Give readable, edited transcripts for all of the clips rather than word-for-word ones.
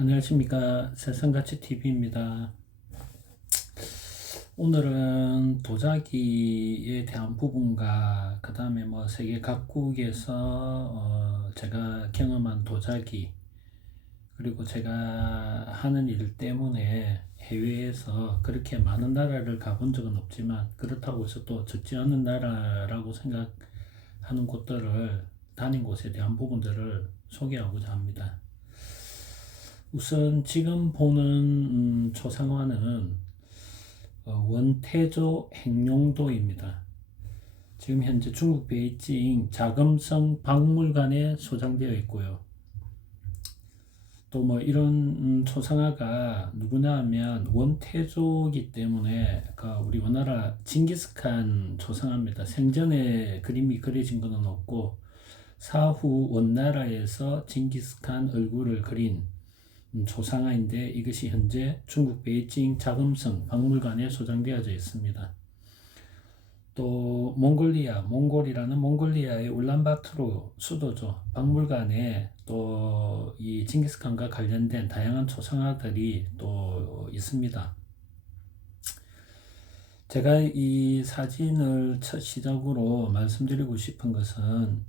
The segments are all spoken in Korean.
안녕하십니까. 세상가치 TV입니다. 오늘은 도자기에 대한 부분과 그 다음에 세계 각국에서 제가 경험한 도자기, 그리고 제가 하는 일 때문에 해외에서 그렇게 많은 나라를 가본 적은 없지만 그렇다고 해서 또 적지 않은 나라라고 생각하는 곳들을 다닌 곳에 대한 부분들을 소개하고자 합니다. 우선 지금 보는 초상화는 원태조 행룡도입니다. 지금 현재 중국 베이징 자금성 박물관에 소장되어 있고요. 또 이런 초상화가 누구냐 하면 원태조이기 때문에 우리 원나라 징기스칸 초상화입니다. 생전에 그림이 그려진 것은 없고 사후 원나라에서 징기스칸 얼굴을 그린 초상화인데 이것이 현재 중국 베이징 자금성 박물관에 소장되어져 있습니다. 또 몽골이라는 몽골리아의 울란바토르 수도죠. 박물관에 또 이 징기스칸과 관련된 다양한 초상화들이 또 있습니다. 제가 이 사진을 첫 시작으로 말씀드리고 싶은 것은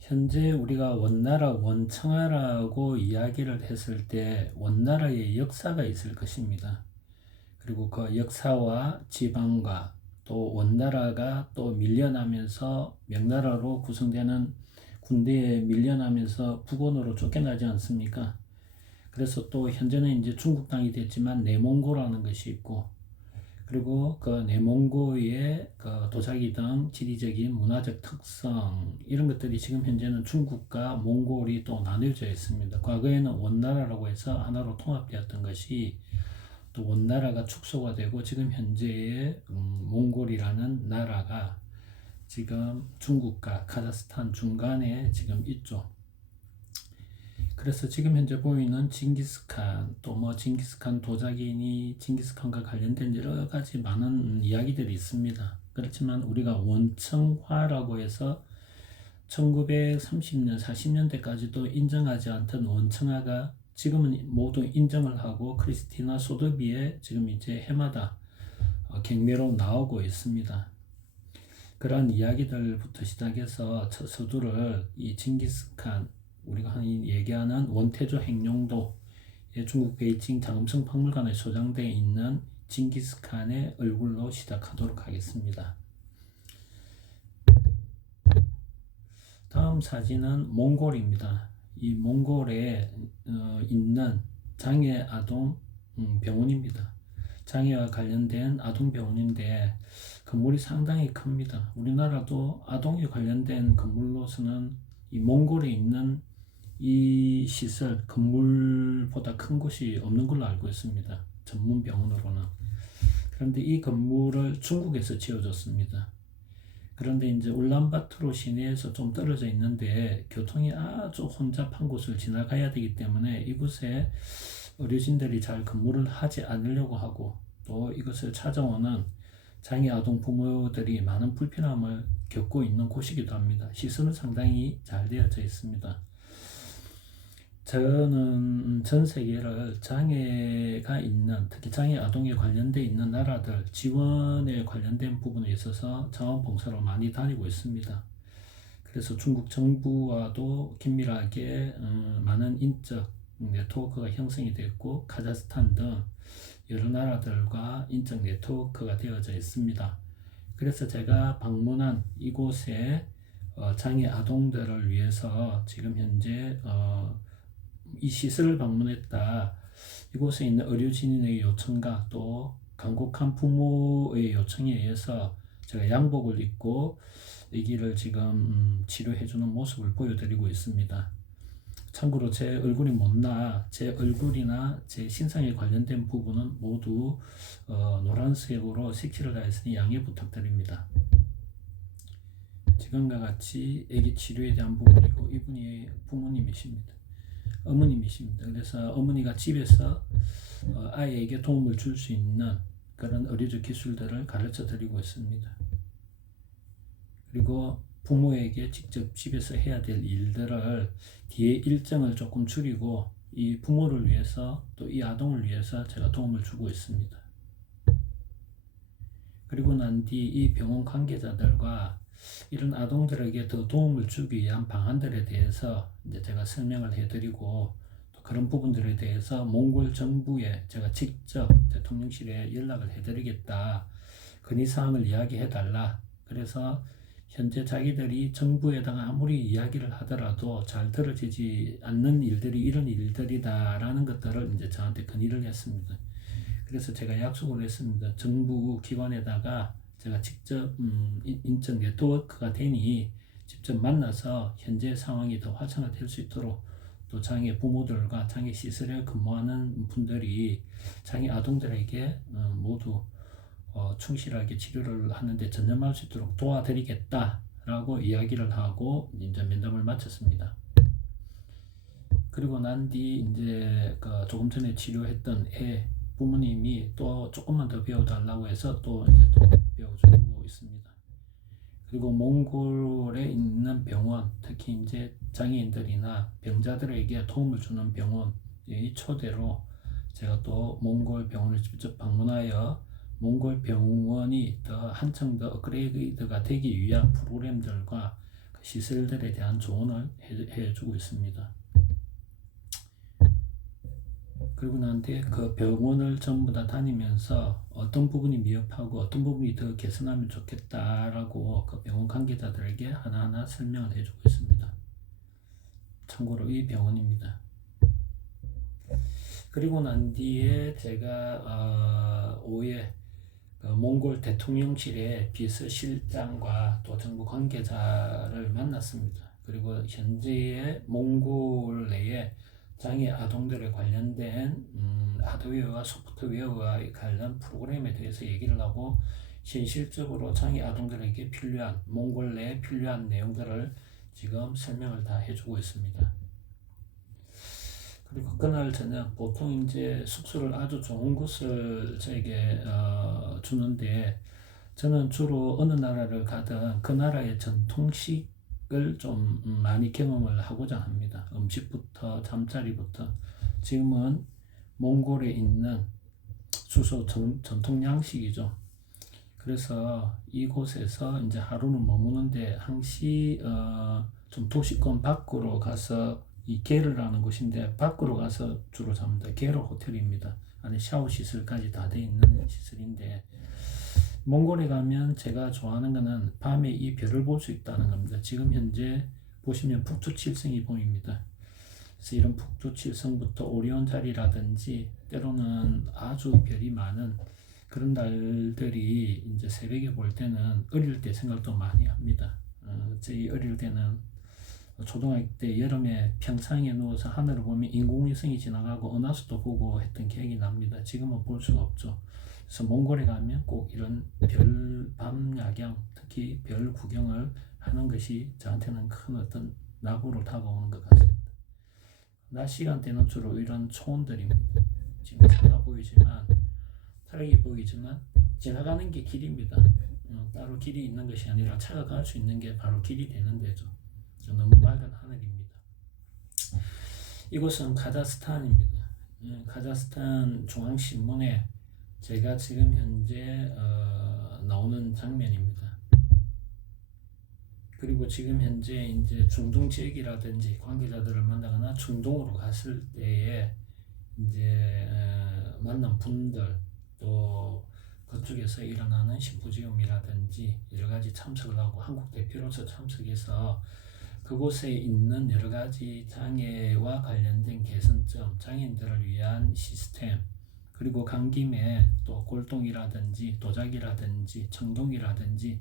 현재 우리가 원나라 원청하라고 이야기를 했을 때 원나라의 역사가 있을 것입니다. 그리고 그 역사와 지방과 또 원나라가 또 밀려나면서 명나라로 구성되는 군대에 밀려나면서 북원으로 쫓겨나지 않습니까? 그래서 또 현재는 이제 중국 땅이 됐지만 내몽고라는 것이 있고, 그리고 그 내몽고의 그 도자기 등 지리적인 문화적 특성 이런 것들이 지금 현재는 중국과 몽골이 또 나뉘어져 있습니다. 과거에는 원나라라고 해서 하나로 통합되었던 것이 또 원나라가 축소가 되고 지금 현재의 몽골이라는 나라가 지금 중국과 카자흐스탄 중간에 지금 있죠. 그래서 지금 현재 보이는 징기스칸 또 징기스칸 도자기니 징기스칸과 관련된 여러 가지 많은 이야기들이 있습니다. 그렇지만 우리가 원청화라고 해서 1930년 40년대까지도 인정하지 않던 원청화가 지금은 모두 인정을 하고 크리스티나 소더비에 지금 이제 해마다 경매로 나오고 있습니다. 그러한 이야기들부터 시작해서 첫 서두를 이 징기스칸 우리가 얘기하는 원태조 행룡도의 중국 베이징 자금성 박물관에 소장되어 있는 징기스칸의 얼굴로 시작하도록 하겠습니다. 다음 사진은 몽골입니다. 이 몽골에 있는 장애 아동 병원입니다. 장애와 관련된 아동 병원인데 건물이 상당히 큽니다. 우리나라도 아동에 관련된 건물로서는 이 몽골에 있는 이 시설 건물보다 큰 곳이 없는 걸로 알고 있습니다. 전문 병원으로는. 그런데 이 건물을 중국에서 지어줬습니다. 그런데 이제 울란바토르 시내에서 좀 떨어져 있는데 교통이 아주 혼잡한 곳을 지나가야 되기 때문에 이곳에 의료진들이 잘 근무를 하지 않으려고 하고 또 이것을 찾아오는 장애 아동 부모들이 많은 불편함을 겪고 있는 곳이기도 합니다. 시설은 상당히 잘 되어져 있습니다. 저는 전 세계를 장애가 있는, 특히 장애 아동에 관련되어 있는 나라들 지원에 관련된 부분에 있어서 자원봉사로 많이 다니고 있습니다. 그래서 중국 정부와도 긴밀하게 많은 인적 네트워크가 형성이 됐고 카자흐스탄 등 여러 나라들과 인적 네트워크가 되어져 있습니다. 그래서 제가 방문한 이곳에 장애 아동들을 위해서 지금 현재 이 시설을 방문했다. 이곳에 있는 의료진의 요청과 또 간곡한 부모의 요청에 의해서 제가 양복을 입고 이 길을 지금 치료해주는 모습을 보여드리고 있습니다. 참고로 제 얼굴이 못나 제 얼굴이나 제 신상에 관련된 부분은 모두 노란색으로 색칠을 하였으니 양해 부탁드립니다. 지금과 같이 아기 치료에 대한 부분이고 이분이 부모님이십니다. 어머님이십니다. 그래서 어머니가 집에서 아이에게 도움을 줄 수 있는 그런 의료적 기술들을 가르쳐 드리고 있습니다. 그리고 부모에게 직접 집에서 해야 될 일들을 뒤에 일정을 조금 줄이고 이 부모를 위해서 또 이 아동을 위해서 제가 도움을 주고 있습니다. 그리고 난 뒤 이 병원 관계자들과 이런 아동들에게 더 도움을 주기 위한 방안들에 대해서 이제 제가 설명을 해드리고 또 그런 부분들에 대해서 몽골 정부에 제가 직접 대통령실에 연락을 해드리겠다. 건의사항을 이야기해달라. 그래서 현재 자기들이 정부에다가 아무리 이야기를 하더라도 잘 들어지지 않는 일들이 이런 일들이다라는 것들을 이제 저한테 건의를 했습니다. 그래서 제가 약속을 했습니다. 정부 기관에다가 제가 직접 인적 네트워크가 되니 직접 만나서 현재 상황이 더 활성화될 수 있도록 또 장애 부모들과 장애 시설에 근무하는 분들이 장애 아동들에게 모두 충실하게 치료를 하는데 전념할 수 있도록 도와드리겠다라고 이야기를 하고 이제 면담을 마쳤습니다. 그리고 난 뒤 이제 조금 전에 치료했던 애 부모님이 또 조금만 더 배워달라고 해서 또 이제 또 배워주고 있습니다. 그리고 몽골에 있는 병원, 특히 이제 장애인들이나 병자들에게 도움을 주는 병원의 초대로 제가 또 몽골 병원을 직접 방문하여 몽골 병원이 더 한층 더 업그레이드가 되기 위한 프로그램들과 그 시설들에 대한 조언을 해주고 있습니다. 그리고 난 뒤에 그 병원을 전부 다 다니면서 어떤 부분이 미흡하고 어떤 부분이 더 개선하면 좋겠다라고 그 병원 관계자들에게 하나하나 설명을 해주고 있습니다. 참고로 이 병원입니다. 그리고 난 뒤에 제가 5회 몽골 대통령실의 비서실장과 또 정부 관계자를 만났습니다. 그리고 현재의 몽골 내에 장애 아동들에 관련된 하드웨어와 소프트웨어와 관련 프로그램에 대해서 얘기를 하고 현실적으로 장애 아동들에게 필요한 몽골 내에 필요한 내용들을 지금 설명을 다 해주고 있습니다. 그리고 그날 저녁 보통 이제 숙소를 아주 좋은 곳을 저에게 주는데 저는 주로 어느 나라를 가든 그 나라의 전통식을 좀 많이 경험을 하고자 합니다. 음식부터 잠자리부터 지금은 몽골에 있는 주소 전통 양식이죠. 그래서 이곳에서 이제 하루는 머무는데 항시 좀 도시권 밖으로 가서 이 게르라는 곳인데 밖으로 가서 주로 잡니다. 게르 호텔입니다. 안에 샤워 시설까지 다 돼 있는 시설인데 몽골에 가면 제가 좋아하는 거는 밤에 이 별을 볼 수 있다는 겁니다. 지금 현재 보시면 북두칠성이 보입니다. 그래서 이런 북두칠성부터 오리온 자리라든지 때로는 아주 별이 많은 그런 날들이 이제 새벽에 볼 때는 어릴 때 생각도 많이 합니다. 저희 어릴 때는 초등학교 때 여름에 평상에 누워서 하늘을 보면 인공위성이 지나가고 은하수도 보고 했던 기억이 납니다. 지금은 볼 수가 없죠. 그래서 몽골에 가면 꼭 이런 별 밤 야경, 특히 별 구경을 하는 것이 저한테는 큰 어떤 낙으로 다가오는 것 같습니다. 낮 시간대는 주로 이런 초원들입니다. 지금 차가 보이지만 트럭이 보이지만 지나가는 게 길입니다. 따로 길이 있는 것이 아니라 차가 갈 수 있는 게 바로 길이 되는 데죠. 너무 맑은 하늘입니다. 이곳은 카자흐스탄입니다. 카자흐스탄 중앙신문에 제가 지금 현재 나오는 장면입니다. 그리고 지금 현재 이제 중동 지역이라든지 관계자들을 만나거나 중동으로 갔을 때에 이제 만난 분들 또 그쪽에서 일어나는 심포지움이라든지 여러 가지 참석을 하고 한국 대표로서 참석해서 그곳에 있는 여러 가지 장애와 관련된 개선점, 장애인들을 위한 시스템, 그리고 간 김에 또 골동이라든지 도자기라든지 청동이라든지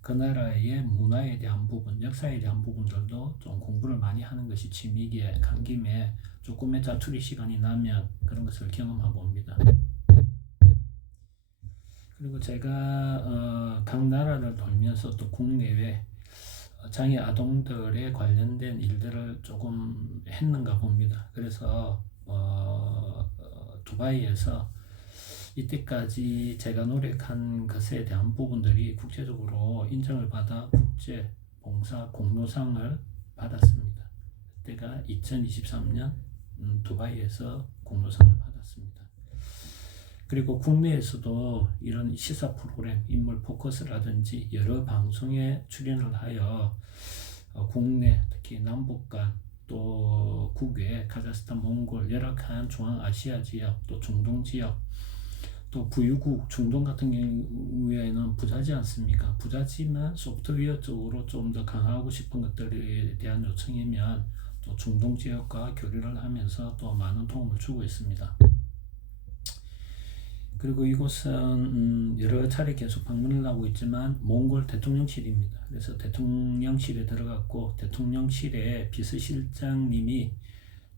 그 나라의 문화에 대한 부분, 역사에 대한 부분들도 좀 공부를 많이 하는 것이 취미기에 간 김에 조금의 자투리 시간이 나면 그런 것을 경험하고 옵니다. 그리고 제가 각 나라를 돌면서 또 국내외 장애 아동들에 관련된 일들을 조금 했는가 봅니다. 그래서 두바이에서 이때까지 제가 노력한 것에 대한 부분들이 국제적으로 인정을 받아 국제 봉사 공로상을 받았습니다. 그때가 2023년 두바이에서 공로상을 받았습니다. 그리고 국내에서도 이런 시사 프로그램, 인물 포커스라든지 여러 방송에 출연을 하여 국내, 특히 남북간, 또 국외, 카자흐스탄, 몽골, 열악한 중앙아시아 지역, 또 중동 지역, 또 부유국, 중동 같은 경우에는 부자지 않습니까? 부자지만 소프트웨어 쪽으로 좀 더 강하고 싶은 것들에 대한 요청이면 또 중동 지역과 교류를 하면서 또 많은 도움을 주고 있습니다. 그리고 이곳은 여러 차례 계속 방문을 하고 있지만 몽골 대통령실입니다. 그래서 대통령실에 들어갔고 대통령실의 비서실장님이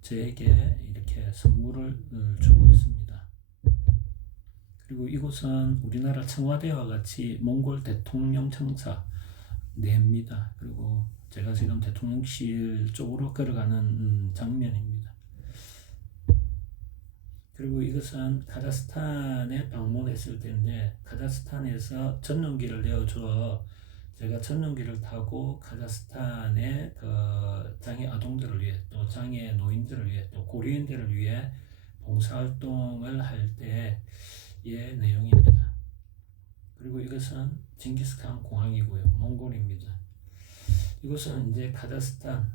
저에게 이렇게 선물을 주고 있습니다. 그리고 이곳은 우리나라 청와대와 같이 몽골 대통령 청사 내입니다. 그리고 제가 지금 대통령실 쪽으로 걸어가는 장면입니다. 그리고 이것은 카자흐스탄에 방문했을 때인데 카자흐스탄에서 전용기를 내어주어 제가 전용기를 타고 카자흐스탄의 장애 아동들을 위해 또 장애 노인들을 위해 또 고려인들을 위해 봉사활동을 할 때의 내용입니다. 그리고 이것은 징기스칸 공항이고요. 몽골입니다. 이곳은 이제 카자흐스탄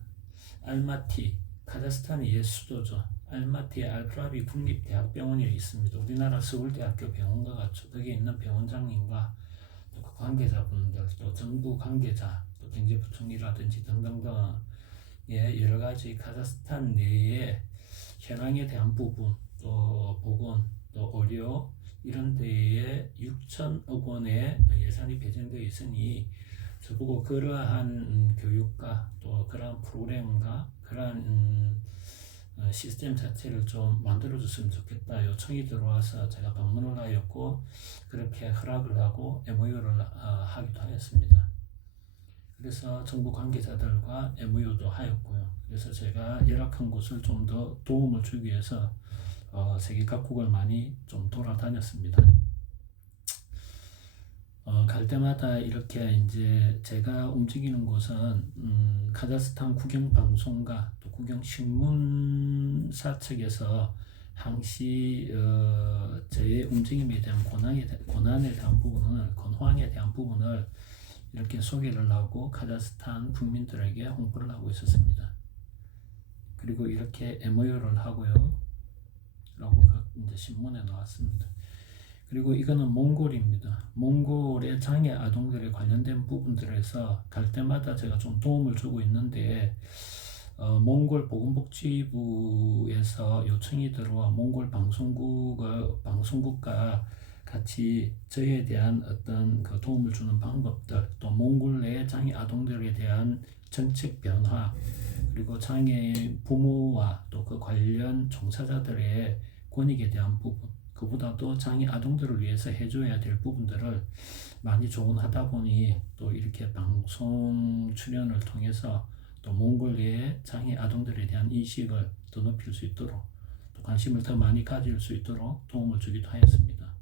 알마티, 카자흐스탄의 옛 수도죠. 알마티의 알프라비 국립대학병원이 있습니다. 우리나라 서울대학교 병원과 같죠. 거기에 있는 병원장님과 또 그 관계자분들, 또 정부 관계자, 또 경제부총리라든지 등등등의 여러 가지 카자흐스탄 내의 현황에 대한 부분, 또 보건, 또 의료 이런 데에 6천억 원의 예산이 배정되어 있으니 저보고 그러한 교육과 또 그러한 프로그램과 그러한 시스템 자체를 좀 만들어줬으면 좋겠다 요청이 들어와서 제가 방문을 하였고 그렇게 허락을 하고 MOU를 하기도 하였습니다. 그래서 정부 관계자들과 MOU도 하였고요. 그래서 제가 열악한 곳을 좀 더 도움을 주기 위해서 세계 각국을 많이 좀 돌아다녔습니다. 갈 때마다 이렇게 이제 제가 움직이는 곳은 카자흐스탄 국영방송과 또 국영신문사 측에서 항시 저의 움직임에 대한 권한에 대한 부분을 권황에 대한 부분을 이렇게 소개를 하고 카자흐스탄 국민들에게 홍보를 하고 있었습니다. 그리고 이렇게 MOU를 하고요. 라고 이제 신문에 나왔습니다. 그리고 이거는 몽골입니다. 몽골의 장애 아동들에 관련된 부분들에서 갈 때마다 제가 좀 도움을 주고 있는데 몽골 보건복지부에서 요청이 들어와 몽골 방송국과 같이 저에 대한 어떤 그 도움을 주는 방법들, 또 몽골 내 장애 아동들에 대한 정책 변화, 그리고 장애인 부모와 또 그 관련 종사자들의 권익에 대한 부분, 그보다도 장애 아동들을 위해서 해줘야 될 부분들을 많이 조언하다 보니 또 이렇게 방송 출연을 통해서 또 몽골의 장애 아동들에 대한 인식을 더 높일 수 있도록 또 관심을 더 많이 가질 수 있도록 도움을 주기도 하였습니다.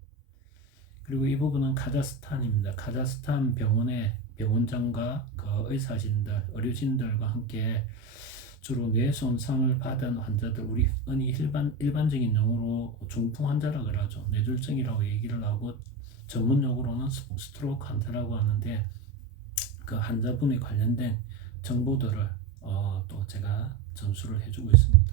그리고 이 부분은 카자흐스탄입니다. 카자흐스탄 병원의 병원장과 그 의사진들, 의료진들과 함께 주로 뇌 손상을 받은 환자들, 우리 흔히 일반적인 용어로 중풍 환자라고 그러죠. 뇌졸중이라고 얘기를 하고 전문 용어로는 스트로크 환자라고 하는데 그 환자분에 관련된 정보들을 또 제가 전수를 해주고 있습니다.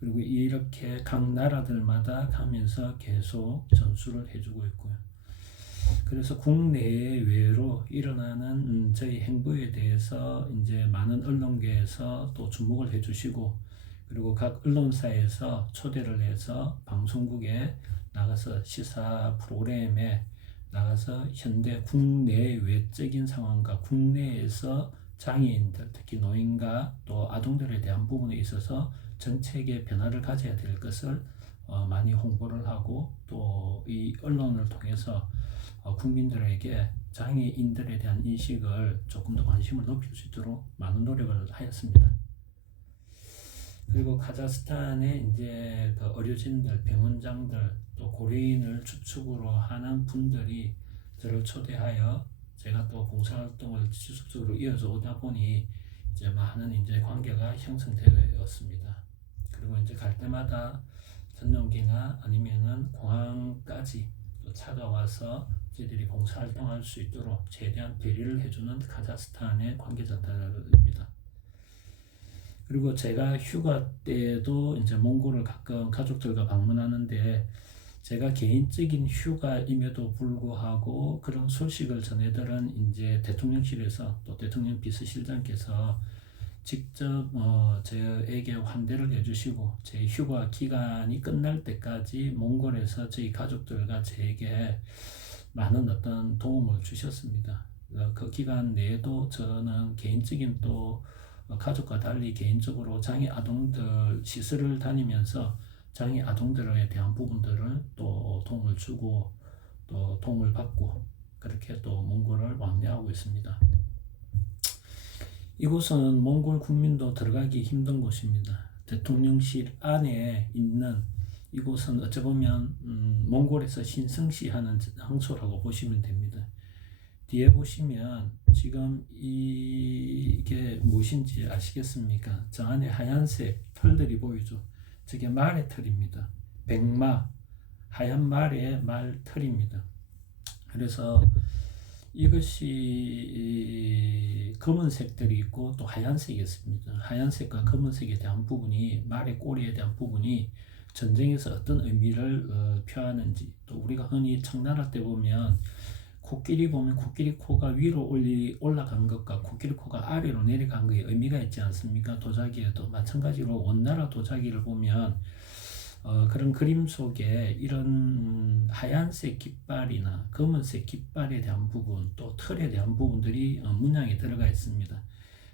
그리고 이렇게 각 나라들마다 가면서 계속 전수를 해주고 있고요. 그래서 국내외로 일어나는 저희 행보에 대해서 이제 많은 언론계에서 또 주목을 해주시고 그리고 각 언론사에서 초대를 해서 방송국에 나가서 시사 프로그램에 나가서 현대 국내외적인 상황과 국내에서 장애인들 특히 노인과 또 아동들에 대한 부분에 있어서 정책의 변화를 가져야 될 것을 많이 홍보를 하고 또 이 언론을 통해서 국민들에게 장애인들에 대한 인식을 조금 더 관심을 높일 수 있도록 많은 노력을 하였습니다. 그리고 카자흐스탄의 이제 그 의료진들, 병원장들, 또 고려인을 주축으로 하는 분들이 저를 초대하여 제가 또 봉사활동을 지속적으로 이어져 오다 보니 이제 많은 이제 관계가 형성되었습니다. 때마다 전용기나 아니면은 공항까지 또 찾아와서 저희들이 봉사활동할 수 있도록 최대한 배려를 해주는 카자흐스탄의 관계자들입니다. 그리고 제가 휴가 때도 이제 몽골을 가끔 가족들과 방문하는데, 제가 개인적인 휴가임에도 불구하고 그런 소식을 전해들은 이제 대통령실에서 또 대통령 비서실장께서 직접 저에게 환대를 해주시고, 제 휴가 기간이 끝날 때까지 몽골에서 저희 가족들과 저에게 많은 어떤 도움을 주셨습니다. 그 기간 내에도 저는 개인적인 또 가족과 달리 개인적으로 장애 아동들 시설을 다니면서 장애 아동들에 대한 부분들을 또 도움을 주고 또 도움을 받고, 그렇게 또 몽골을 왕래하고 있습니다. 이곳은 몽골 국민도 들어가기 힘든 곳입니다. 대통령실 안에 있는 이곳은 어찌 보면 몽골에서 신성시하는 장소라고 보시면 됩니다. 뒤에 보시면 지금 이게 무엇인지 아시겠습니까? 저 안에 하얀색 털들이 보이죠? 저게 말의 털입니다. 백마, 하얀 말의 말 털입니다. 그래서 이것이 검은색들이 있고 또 하얀색이 있습니다. 하얀색과 검은색에 대한 부분이, 말의 꼬리에 대한 부분이 전쟁에서 어떤 의미를 표하는지, 또 우리가 흔히 청나라 때 보면 코끼리 보면 코끼리 코가 위로 올라간 것과 코끼리 코가 아래로 내려간 것에 의미가 있지 않습니까? 도자기에도 마찬가지로 원나라 도자기를 보면 그런 그림 속에 이런 하얀색 깃발이나 검은색 깃발에 대한 부분, 또 털에 대한 부분들이 문양에 들어가 있습니다.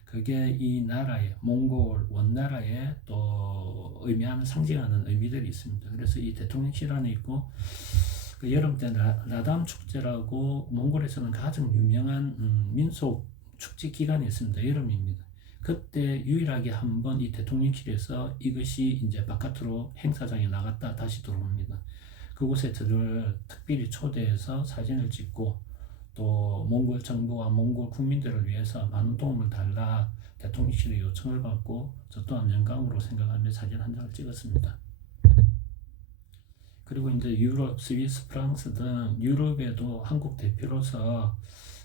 그게 이 나라의, 몽골 원나라의 또 의미하는, 상징하는 의미들이 있습니다. 그래서 이 대통령실 안에 있고, 그 여름 때 라담 축제라고 몽골에서는 가장 유명한 민속 축제 기간이 있습니다. 여름입니다. 그때 유일하게 한번 이 대통령실에서 이것이 이제 바깥으로 행사장에 나갔다 다시 들어옵니다. 그곳에 저를 특별히 초대해서 사진을 찍고, 또 몽골 정부와 몽골 국민들을 위해서 많은 도움을 달라 대통령실의 요청을 받고, 저 또한 영광으로 생각하며 사진 한 장을 찍었습니다. 그리고 이제 유럽, 스위스, 프랑스 등 유럽에도 한국 대표로서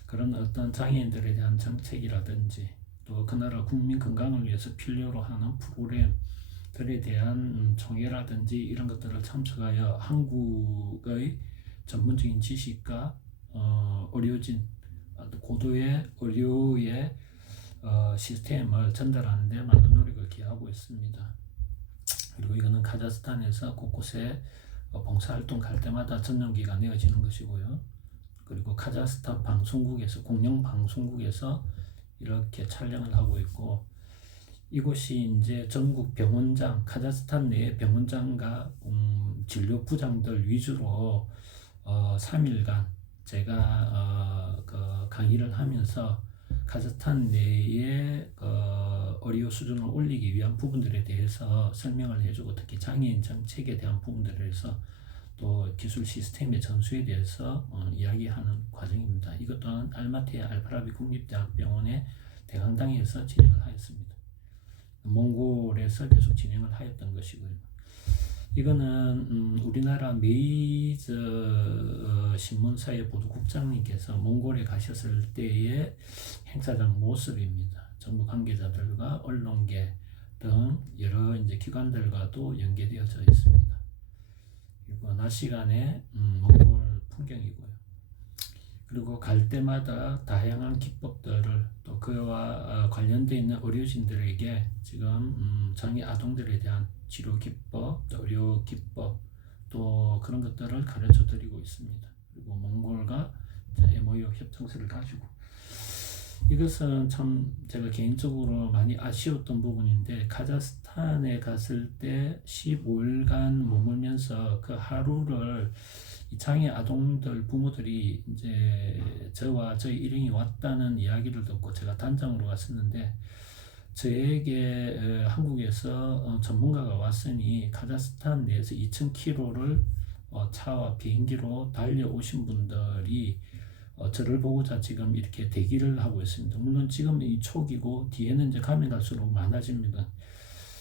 그런 어떤 장애인들에 대한 정책이라든지, 또 그 나라 국민 건강을 위해서 필요로 하는 프로그램들에 대한 총회라든지 이런 것들을 참석하여 한국의 전문적인 지식과 의료진, 고도의 의료의 시스템을 전달하는 데 많은 노력을 기하고 있습니다. 그리고 이거는 카자흐스탄에서 곳곳에 봉사활동 갈 때마다 전용기가 내어지는 것이고요. 그리고 카자흐스탄 방송국에서, 공영 방송국에서 이렇게 촬영을 하고 있고, 이곳이 이제 전국 병원장, 카자흐스탄 내 병원장과 진료부장들 위주로 3일간 제가 그 강의를 하면서 카자흐스탄 내의 의료 수준을 올리기 위한 부분들에 대해서 설명을 해주고, 특히 장애인 정책에 대한 부분들에 대해서 또 기술 시스템의 전수에 대해서 이야기하는 과정입니다. 이것 또한 알마티의 알파라비 국립대학병원의 대강당에서 진행을 하였습니다. 몽골에서 계속 진행을 하였던 것이고요. 이거는 우리나라 메이저 신문사의 보도국장님께서 몽골에 가셨을 때의 행사장 모습입니다. 정부 관계자들과 언론계 등 여러 이제 기관들과도 연계되어져 있습니다. 그리고 낮 시간에 몽골 풍경이고요. 그리고 갈 때마다 다양한 기법들을, 또 그와 관련되어 있는 의료진들에게 지금 장애 아동들에 대한 치료 기법, 또 의료 기법, 또 그런 것들을 가르쳐 드리고 있습니다. 그리고 몽골과 MOU 협정서를 가지고, 이것은 참 제가 개인적으로 많이 아쉬웠던 부분인데, 카자흐스탄에 갔을 때 15일간 머물면서 그 하루를 이 장애 아동들 부모들이 이제 저와 저희 일행이 왔다는 이야기를 듣고 제가 단장으로 갔었는데, 저에게 한국에서 전문가가 왔으니 카자흐스탄 내에서 2000km를 차와 비행기로 달려오신 분들이 저를 보고자 지금 이렇게 대기를 하고 있습니다. 물론 지금 이 초기고 뒤에는 이제 가면 갈수록 많아집니다.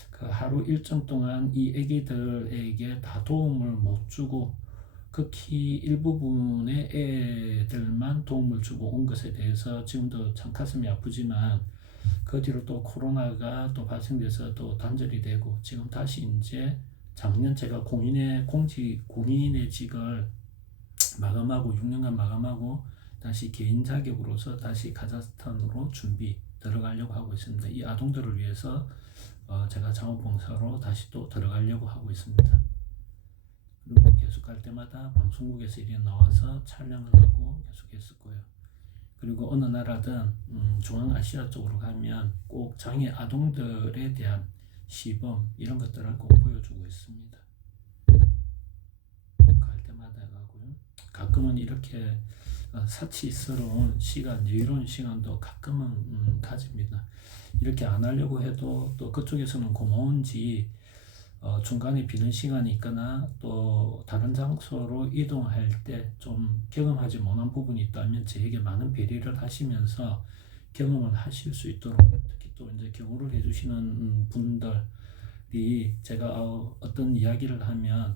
그 그 하루 일정 동안 이 애기들에게 다 도움을 못 주고 극히 일부분의 애들만 도움을 주고 온 것에 대해서 지금도 참 가슴이 아프지만 그 뒤로 또 코로나가 또 발생돼서 또 단절이 되고 지금 다시 이제 작년 제가 공인의 직을 마감하고 6년간 마감하고 다시 개인 자격으로서 다시 카자흐스탄으로 준비 들어가려고 하고 있습니다. 이 아동들을 위해서 제가 자원봉사로 다시 또 들어가려고 하고 있습니다. 그리고 계속 갈 때마다 방송국에서 이리 나와서 촬영을 하고 계속 했었고요. 그리고 어느 나라든 중앙아시아 쪽으로 가면 꼭 장애 아동들에 대한 시범 이런 것들을 꼭 보여주고 있습니다. 갈 때마다 가고요. 가끔은 이렇게 사치스러운 시간, 여유로운 시간도 가끔은 가집니다. 이렇게 안 하려고 해도 또 그쪽에서는 고마운지 중간에 비는 시간이 있거나 또 다른 장소로 이동할 때 좀 경험하지 못한 부분이 있다면 저에게 많은 배려를 하시면서 경험을 하실 수 있도록 특히 또 이제 경호를 해주시는 분들이 제가 어떤 이야기를 하면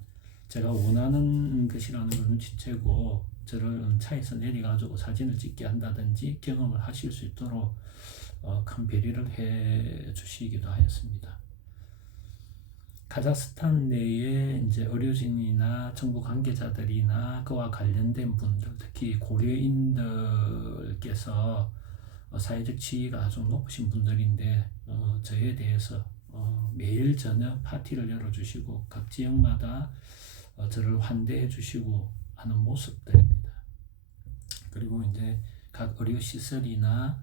제가 원하는 것이라는 걸 눈치채고 저를 차에서 내려가지고 사진을 찍게 한다든지 경험을 하실 수 있도록 큰 배려를 해 주시기도 하였습니다. 카자흐스탄 내에 이제 의료진이나 정부 관계자들이나 그와 관련된 분들, 특히 고려인들께서 사회적 지위가 아주 높으신 분들인데 저에 대해서 매일 저녁 파티를 열어주시고 각 지역마다 저를 환대해 주시고 하는 모습들입니다. 그리고 이제 각 의료시설이나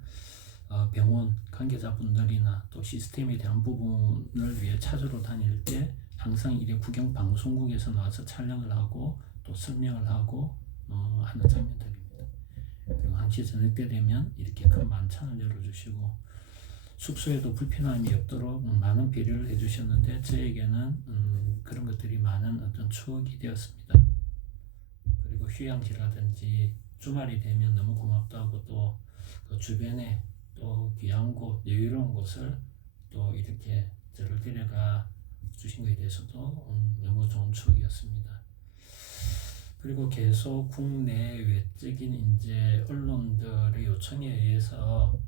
병원 관계자분들이나 또 시스템에 대한 부분을 위해 찾으러 다닐 때 항상 이래 구경 방송국에서 나와서 촬영을 하고 또 설명을 하고 하는 장면들입니다. 그리고 한시 저녁 때 되면 이렇게 큰 만찬을 열어주시고 숙소에도 불편함이 없도록 많은 배려를 해주셨는데 저에게는 그런 것들이 많은 어떤 추억이 되었습니다. 그리고 휴양지라든지 주말이 되면 너무 고맙다고 또 그 주변에 또 귀한 곳, 여유로운 곳을 또 이렇게 저를 데려가 주신 것에 대해서도 너무 좋은 추억이었습니다. 그리고 계속 국내 외적인 이제 언론들의 요청에 의해서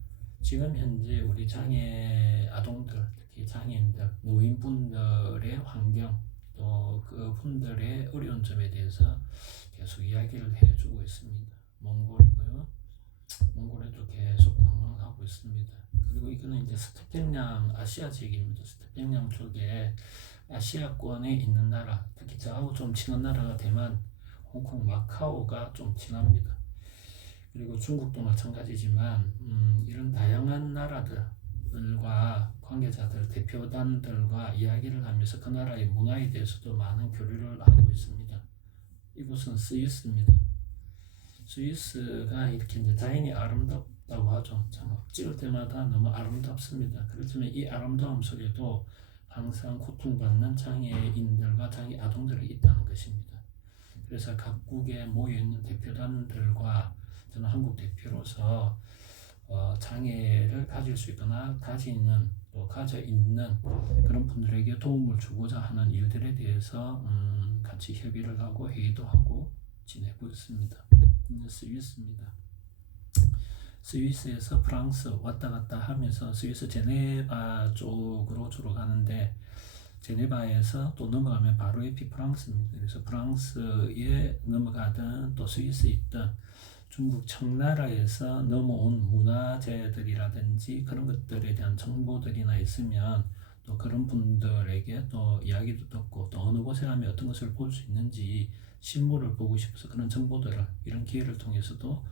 지금 현재 우리 장애 아동들, 특히 장애인들, 노인분들의 환경, 또 그분들의 어려운 점에 대해서 계속 이야기를 해주고 있습니다. 몽골이고요. 몽골에도 계속 방문을 하고 있습니다. 그리고 이거는 이제 스태평양 아시아 지역입니다. 스태평양 쪽에 아시아권에 있는 나라, 특히 저하고 좀 친한 나라가 대만, 홍콩, 마카오가 좀 친합니다. 그리고 중국도 마찬가지지만 이런 다양한 나라들과 관계자들, 대표단들과 이야기를 하면서 그 나라의 문화에 대해서도 많은 교류를 하고 있습니다. 이곳은 스위스입니다. 스위스가 이렇게 이제 자연이 아름답다고 하죠. 참 찍을 때마다 너무 아름답습니다. 그렇지만 이 아름다움 속에도 항상 고통받는 장애인들과 장애 아동들이 있다는 것입니다. 그래서 각국에 모여있는 대표단들과 저는 한국 대표로서 장애를 가질 수 있거나 가지는 또 가져 있는 그런 분들에게 도움을 주고자 하는 일들에 대해서 같이 협의를 하고 회의도 하고 지내고 있습니다. 스위스입니다. 스위스에서 프랑스 왔다 갔다 하면서 스위스 제네바 쪽으로 주로 가는데 제네바에서 또 넘어가면 바로 옆이 프랑스입니다. 그래서 프랑스에 넘어가든 또 스위스에 있든 중국 청나라에서 넘어온 문화재들이라든지 그런 것들에 대한 정보들이나 있으면 또 그런 분들에게 또 이야기도 듣고 또 어느 곳에 가면 어떤 것을 볼 수 있는지 실물을 보고 싶어서 그런 정보들을 이런 기회를 통해서도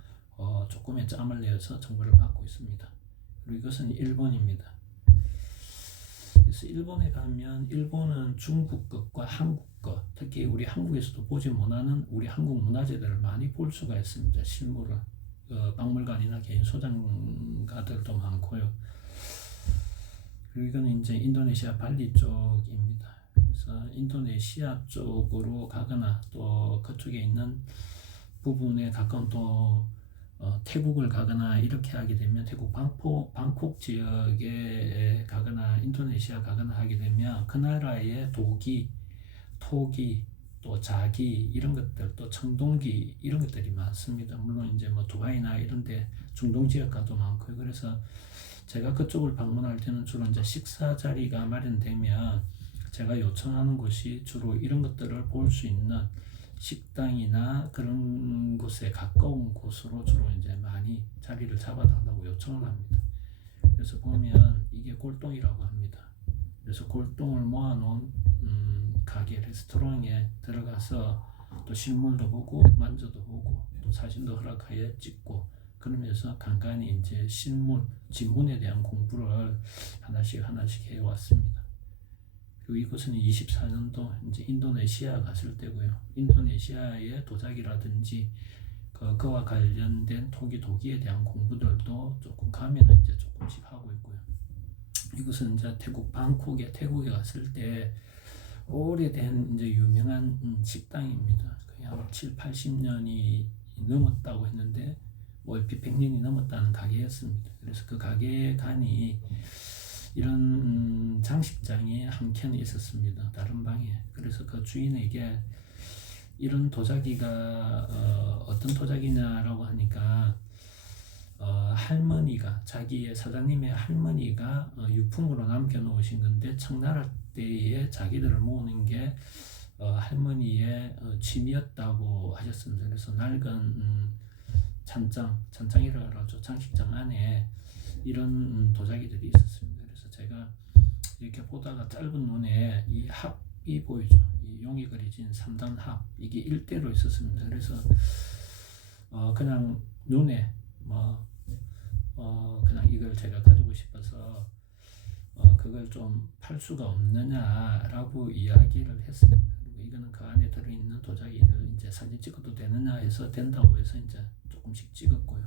조금의 짬을 내어서 정보를 받고 있습니다. 그리고 이것은 일본입니다. 그래서 일본에 가면 일본은 중국 것과 한국 것, 특히 우리 한국에서도 보지 못하는 우리 한국 문화재들을 많이 볼 수가 있습니다. 실물을 박물관이나 개인 소장가들도 많고요. 그리고 이거는 이제 인도네시아 발리 쪽입니다. 그래서 인도네시아 쪽으로 가거나 또 그쪽에 있는 부분에 가까운 또 태국을 가거나 이렇게 하게 되면 태국 방콕 지역에 가거나 인도네시아 가거나 하게 되면 그 나라의 도기, 토기, 또 자기 이런 것들, 또 청동기 이런 것들이 많습니다. 물론 이제 뭐 두바이나 이런데 중동 지역 가도 많고요. 그래서 제가 그쪽을 방문할 때는 주로 이제 식사 자리가 마련되면 제가 요청하는 곳이 주로 이런 것들을 볼 수 있는 식당이나 그런 곳에 가까운 곳으로 주로 이제 많이 자리를 잡아달라고 요청을 합니다. 그래서 보면 이게 골동이라고 합니다. 그래서 골동을 모아놓은 가게, 레스토랑에 들어가서 또 실물도 보고 만져도 보고 또 사진도 허락하여 찍고 그러면서 간간히 이제 실물, 지문에 대한 공부를 하나씩 해왔습니다. 그리고 이곳은 24년도 이제 인도네시아 갔을 때고요. 인도네시아의 도자기라든지 그와 관련된 도기에 대한 공부들도 조금 가면은 이제 조금씩 하고 있고요. 이곳은 이제 태국에 갔을 때 오래된 이제 유명한 식당입니다. 거의 한 7, 80년이 넘었다고 했는데 월피 100년이 넘었다는 가게였습니다. 그래서 그 가게에 가니 이런 장식장이 한 켠 있었습니다. 다른 방에. 그래서 그 주인에게 이런 도자기가 어떤 도자기냐라고 하니까 할머니가 자기의 사장님의 할머니가 유품으로 남겨놓으신 건데 청나라 때에 자기들을 모으는 게 할머니의 취미였다고 하셨습니다. 그래서 낡은 찬장이라고 하죠. 장식장 안에 이런 도자기들이 있었습니다. 그래서 제가 이렇게 보다가 짧은 눈에 이 합이 보이죠. 이 용이 그려진 3단 합 이게 일대로 있었습니다. 그래서 그냥 눈에 그냥 이걸 제가 가지고 싶어서 그걸 좀 팔 수가 없느냐라고 이야기를 했습니다. 그리고 이거는 그 안에 들어있는 도자기를 이제 사진 찍어도 되느냐 해서 된다고 해서 이제 조금씩 찍었고요.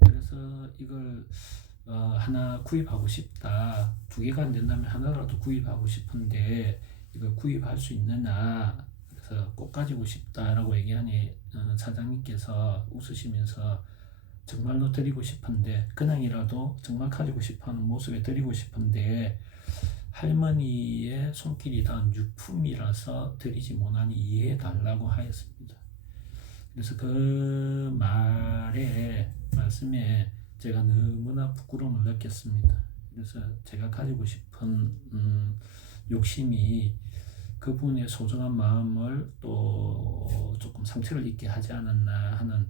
그래서 이걸 하나 구입하고 싶다. 2개가 안 된다면 하나라도 구입하고 싶은데 이걸 구입할 수 있느냐. 그래서 꼭 가지고 싶다라고 얘기하니 사장님께서 웃으시면서 정말로 드리고 싶은데 그냥이라도 정말 가지고 싶어하는 모습에 드리고 싶은데 할머니의 손길이 닿은 유품이라서 드리지 못하니 이해해 달라고 하였습니다. 그래서 그 말씀에 제가 너무나 부끄러움을 느꼈습니다. 그래서 제가 가지고 싶은 욕심이 그분의 소중한 마음을 또 조금 상처를 입게 하지 않았나 하는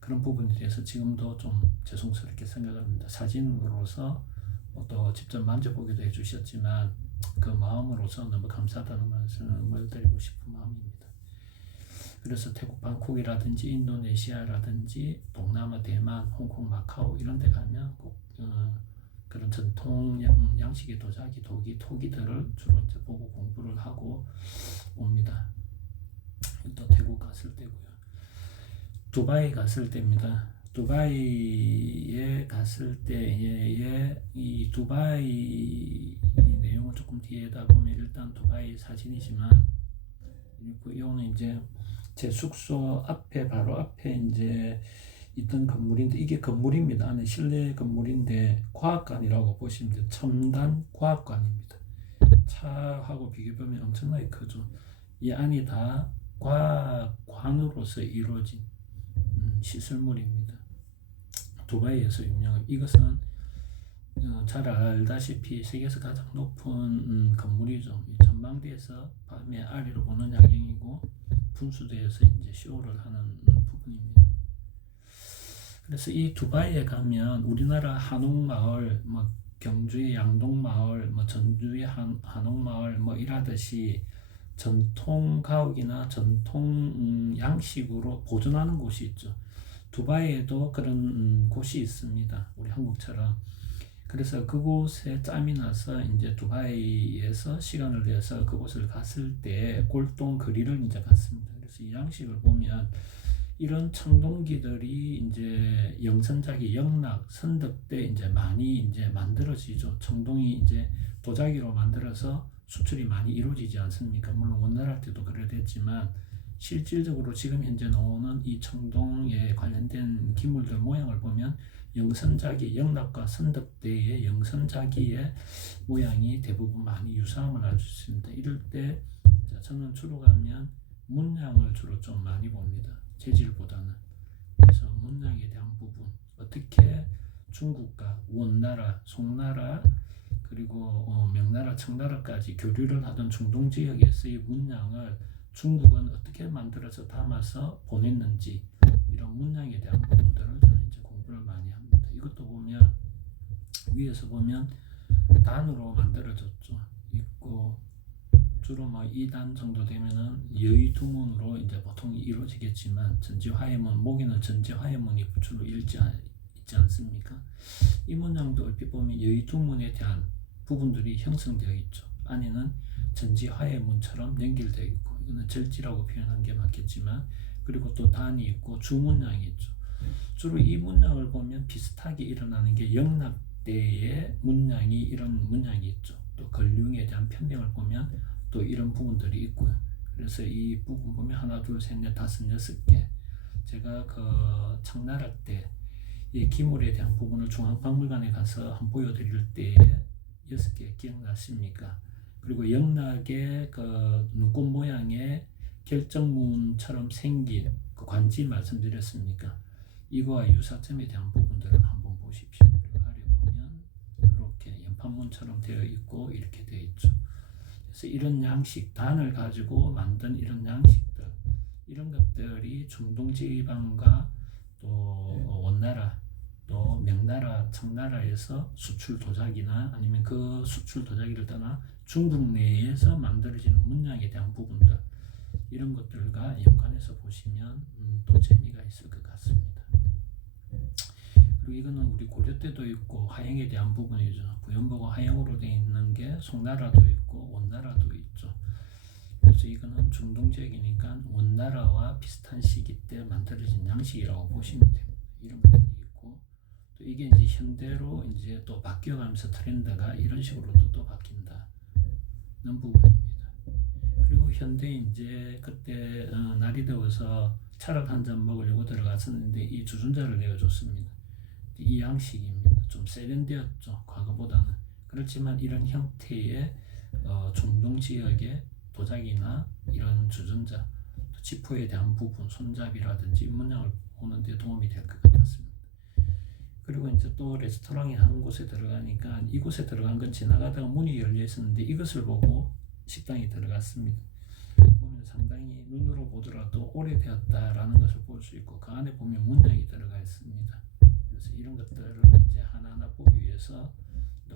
그런 부분에 대해서 지금도 좀 죄송스럽게 생각합니다. 사진으로서 또 직접 만져보기도 해주셨지만 그 마음으로서 너무 감사하다는 말씀을 드리고 싶은 마음입니다. 그래서 태국 방콕이라든지 인도네시아라든지 동남아 대만, 홍콩, 마카오 이런 데 가면 꼭 그런 전통 양식의 도자기, 토기들을 주로 이제 보고 공부를 하고 옵니다. 또 태국 갔을 때고요. 두바이 갔을 때입니다. 두바이에 갔을 때의 이 두바이 내용을 조금 뒤에다 보면 일단 두바이 사진이지만 이거는 이제 제 숙소 앞에 바로 앞에 이제 있던 건물인데 이게 건물입니다. 안에 실내 건물인데 과학관이라고 보시면 돼요. 첨단 과학관입니다. 차하고 비교해보면 엄청나게 크죠. 이 안이 다 과학관으로서 이루어진 시설물입니다. 두바이에서 유명한 이것은 잘 알다시피 세계에서 가장 높은 건물이죠. 전망대에서 밤에 아래로 보는 야경이고 분수대에서 이제 쇼를 하는 부분입니다. 그래서 이 두바이에 가면 우리나라 한옥마을, 경주의 양동마을, 전주의 한옥마을 이라듯이 전통 가옥이나 전통 양식으로 보존하는 곳이 있죠. 두바이에도 그런 곳이 있습니다. 우리 한국처럼. 그래서 그곳에 짬이 나서 이제 두바이에서 시간을 내서 그곳을 갔을 때 골동 거리를 이제 갔습니다. 그래서 이 양식을 보면 이런 청동기들이 이제 영선자기, 영락, 선덕 때 이제 많이 이제 만들어지죠. 청동이 이제 도자기로 만들어서 수출이 많이 이루어지지 않습니까? 물론 원나라 때도 그래 됐지만 실질적으로 지금 현재 나오는 이 청동에 관련된 기물들 모양을 보면 영선자기, 영락과 선덕대의 영선자기의 모양이 대부분 많이 유사함을 알 수 있습니다. 이럴 때 저는 주로 가면 문양을 주로 좀 많이 봅니다. 재질보다는. 그래서 문양에 대한 부분, 어떻게 중국과 원나라, 송나라, 그리고 명나라, 청나라까지 교류를 하던 중동 지역에서의 문양을 중국은 어떻게 만들어서 담아서 보냈는지, 이런 문양에 대한 부분들을 저는 이제 공부를 많이 합니다. 이것도 보면 위에서 보면 단으로 만들어졌죠. 있고 주로 뭐 2단 정도 되면은 여의두문으로 이제 보통 이루어지겠지만, 전지화해문, 목에는 전지화해문이 주로 있지 않습니까? 이 문양도 얼핏 보면 여의두문에 대한 부분들이 형성되어 있죠. 안에는 전지화해문처럼 연결되어 있고, 이거는 절지라고 표현한 게 맞겠지만, 그리고 또 단이 있고 주문양이 있죠. 주로 이 문양을 보면 비슷하게 일어나는 게 영락대의 문양이, 이런 문양이 있죠. 또 걸륭에 대한 편명을 보면 또 이런 부분들이 있고요. 그래서 이 부분 보면 하나, 둘, 셋, 넷, 다섯, 여섯 개. 제가 그 청나라 때 이 기물에 대한 부분을 중앙박물관에 가서 한번 보여드릴 때에 6개 기억나십니까? 그리고 영락의 그 눈꽃 모양의 결정문처럼 생긴 그 관지 말씀드렸습니까? 이거와 유사점에 대한 부분들을 한번 보십시오. 아래 보면 이렇게 연판문처럼 되어 있고 이렇게 되어 있죠. 그래서 이런 양식, 단을 가지고 만든 이런 양식들, 이런 것들이 중동 지방과 또 원나라, 또 명나라, 청나라에서 수출 도자기나 아니면 그 수출 도자기를 떠나 중국 내에서 만들어지는 문양에 대한 부분들, 이런 것들과 연관해서 보시면 또 재미가 있을 것 같습니다. 그리고 이거는 우리 고려 때도 있고 화영에 대한 부분이죠. 부연보고 화영으로 되어 있는 게 송나라도 있고 원나라도 있죠. 그래서 이거는 중동 지역이니까 원나라와 비슷한 시기 때 만들어진 양식이라고 보시면 됩니다. 이런 것들이 있고, 또 이게 이제 현대로 이제 또 바뀌어가면서 트렌드가 이런 식으로 또 바뀐다는 부분입니다. 그리고 현대 이제 그때 날이 더워서 차를 한 잔 먹으려고 들어갔었는데 이 주전자를 내어줬습니다. 이 양식입니다. 좀 세련되었죠, 과거보다는. 그렇지만 이런 형태의 중동 지역의 도자기나 이런 주전자, 지포에 대한 부분, 손잡이라든지 문양을 보는 데 도움이 될 것 같았습니다. 그리고 이제 또 레스토랑에 한 곳에 들어가니까, 이곳에 들어간 건 지나가다가 문이 열려 있었는데 이것을 보고 식당에 들어갔습니다. 보면 상당히 눈으로 보더라도 오래되었다라는 것을 볼 수 있고, 그 안에 보면 문양이 들어가 있습니다. 그래서 이런 것들을 이제 하나하나 보기 위해서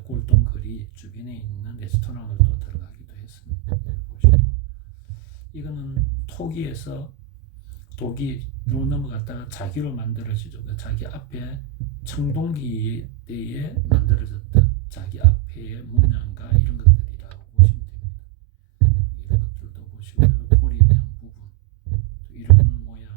골동거리 주변에 있는 레스토랑을 또 들어가기도 했습니다. 보시고, 이거는 토기에서 도기로 넘어갔다가 자기로 만들어지죠. 그 자기 앞에 청동기 때에 만들어졌다. 자기 앞에의 문양과 이런 것들이라고 보시면 됩니다. 이런 것들도 보시고요. 고리에 대한 부분, 이런 모양.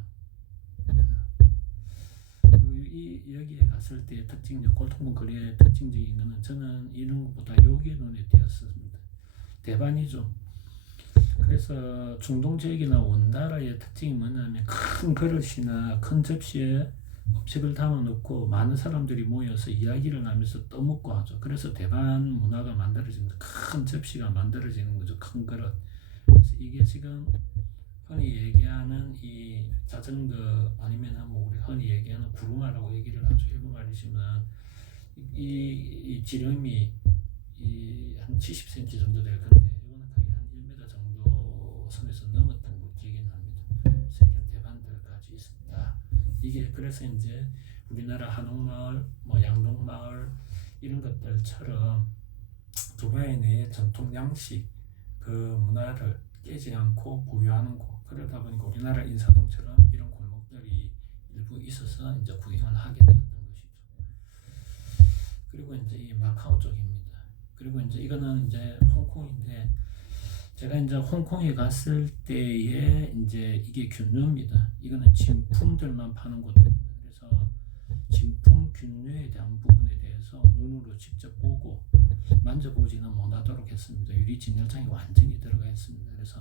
그리고 여기에 갔을 때 특징적, 골동품 거리의 특징적인 것은 저는 이런 것보다 여기에 눈에 띄었습니다. 대반이죠. 그래서 중동 지역이나 원나라의 특징이 뭐냐면, 큰 그릇이나 큰 접시에 음식을 담아놓고 많은 사람들이 모여서 이야기를 나누면서 떠먹고 하죠. 그래서 대반 문화가 만들어집니다. 큰 접시가 만들어지는 거죠. 큰 그릇. 그래서 이게 지금 흔히 얘기하는 이 자전거, 아니면 뭐 우리 흔히 얘기하는 구루마라고 얘기를 하죠. 일본말이지만 이 지름이 한 70cm 정도 될 건데, 이거는 거의 한 1m 정도 선에서 넘었던 거 기억이 납니다. 그래서 이런 대반들까지 있습니다. 이게 그래서 이제 우리나라 한옥마을, 뭐 양동마을 이런 것들처럼 두바이 내의 전통 양식 그 문화를 깨지 않고 보유하는 곳, 그러다 보니까 우리나라 인사동처럼 이런 골목들이 일부 있어서 이제 구경을 하게 되었던 것이죠. 그리고 이제 이 마카오 쪽입니다. 그리고 이제 이거는 이제 홍콩인데, 제가 이제 홍콩에 갔을 때에 이제 이게 균류입니다. 이거는 진품들만 파는 곳들입니다. 그래서 진품 균류에 대한 부분에 대해서 눈으로 직접 보고, 만져보지는 못하도록 했습니다. 유리 진열장이 완전히 들어가 있습니다. 그래서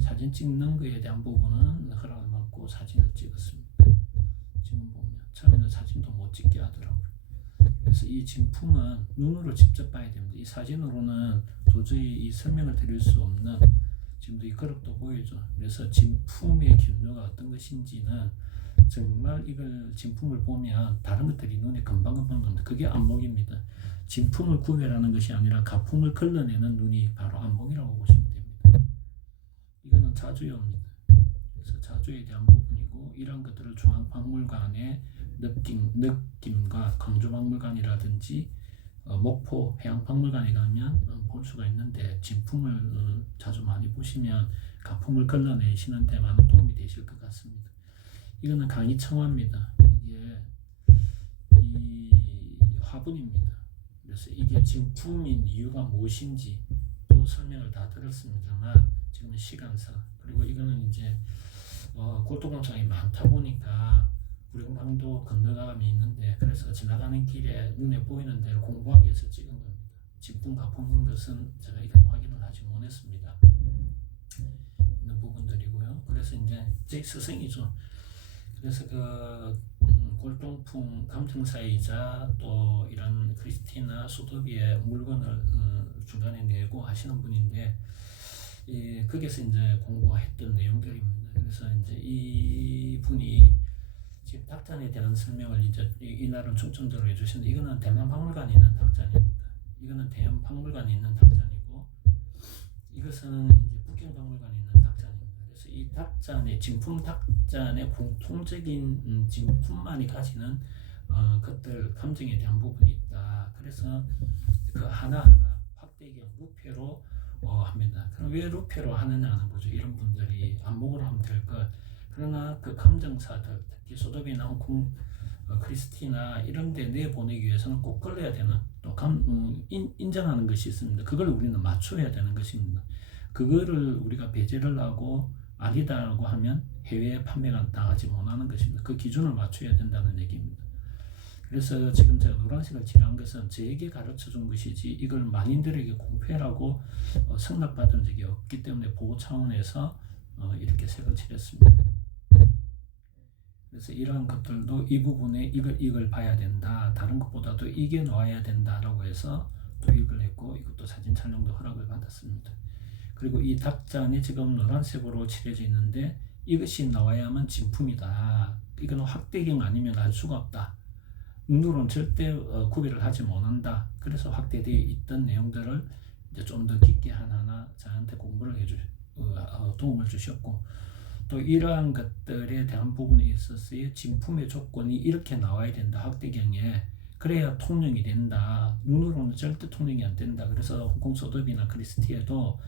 사진 찍는 거에 대한 부분은 허락을 받고 사진을 찍었습니다. 지금 보면 처음에는 사진도 못 찍게 하더라고요. 그래서 이 진품은 눈으로 직접 봐야 됩니다. 이 사진으로는 도저히 이 설명을 드릴 수 없는, 지금도 이 그릇도 보이죠. 그래서 진품의 기능가 어떤 것인지는 정말 이걸 진품을 보면 다른 것들이 눈에 금방금방 납니다. 그게 안목입니다. 진품을 구별하는 것이 아니라 가품을 걸러내는 눈이 바로 안목이라고 보시면 됩니다. 이거는 자주요입니다. 그래서 자주에 대한 부분이고, 이런 것들을 중앙박물관의 느낌과 광주박물관이라든지 목포 해양박물관에 가면 볼 수가 있는데, 진품을 자주 많이 보시면 가품을 걸러내시는 데 많은 도움이 되실 것 같습니다. 이거는 강의 청화입니다. 이게 이 화분입니다. 그래서 이게 진품인 이유가 무엇인지 또 설명을 다 들었습니다만, 지금은 시간상, 그리고 이거는 이제 골동공장이 많다 보니까 우량강도 건너감이 있는데, 그래서 지나가는 길에 눈에 보이는 대로 공부하기 위해서 찍은 겁니다. 진품 가품인 것은 제가 이건 확인을 하지 못했습니다. 있는 부분들이고요. 그래서 이제 제 스승이죠. 그래서 골동품 감정사이자 또 이런 크리스티나 소도비의 물건을 중간에 내고 하시는 분인데, 거기서 이제 공부했던 내용들입니다. 그래서 이제 이 분이 지금 탁잔에 대한 설명을 이제 이날은 중점적으로 해주시는데, 이거는 대만박물관에 있는 탁잔입니다. 이거는 대연박물관에 있는 탁잔이고, 이것은 이제 북경박물관에 있는 탁잔입니다. 그래서 이 탁잔의 진품 탁잔의 공통적인 진품만이 가지는 것들 감정에 대한 부분이 있다. 그래서 그 하나하나 확대경 루페로 합니다. 그럼 왜 루페로 하느냐는 거죠. 이런 분들이 안목으로 하면 될 것. 그러나 그 감정사들, 특히 소도비나 크리스티나 이런 데 내보내기 위해서는 꼭 걸러야 되는, 또 인정하는 것이 있습니다. 그걸 우리는 맞춰야 되는 것입니다. 그거를 우리가 배제를 하고 아니다라고 하면 해외에 판매가 나가지 못하는 것입니다. 그 기준을 맞춰야 된다는 얘기입니다. 그래서 지금 제가 노란색을 칠한 것은 저에게 가르쳐 준 것이지, 이걸 만인들에게 공표라고 승낙받은 적이 없기 때문에 보호 차원에서 이렇게 색을 칠했습니다. 그래서 이러한 것들도 이 부분에 이걸 봐야 된다, 다른 것보다도 이게 나와야 된다라고 해서 또 이걸 했고, 이것도 사진 촬영도 허락을 받았습니다. 그리고 이 탁잔이 지금 노란색으로 칠해져 있는데, 이것이 나와야만 진품이다. 이건 확대경 아니면 알 수가 없다. 눈으로는 절대 구별을 하지 못한다. 그래서 확대되어 있던 내용들을 이제 좀 더 깊게 하나하나 저한테 공부를 도움을 주셨고, 또 이러한 것들에 대한 부분에 있어서의 진품의 조건이 이렇게 나와야 된다. 확대경에 그래야 통용이 된다. 눈으로는 절대 통용이 안 된다. 그래서 홍콩 소도비나 크리스티에도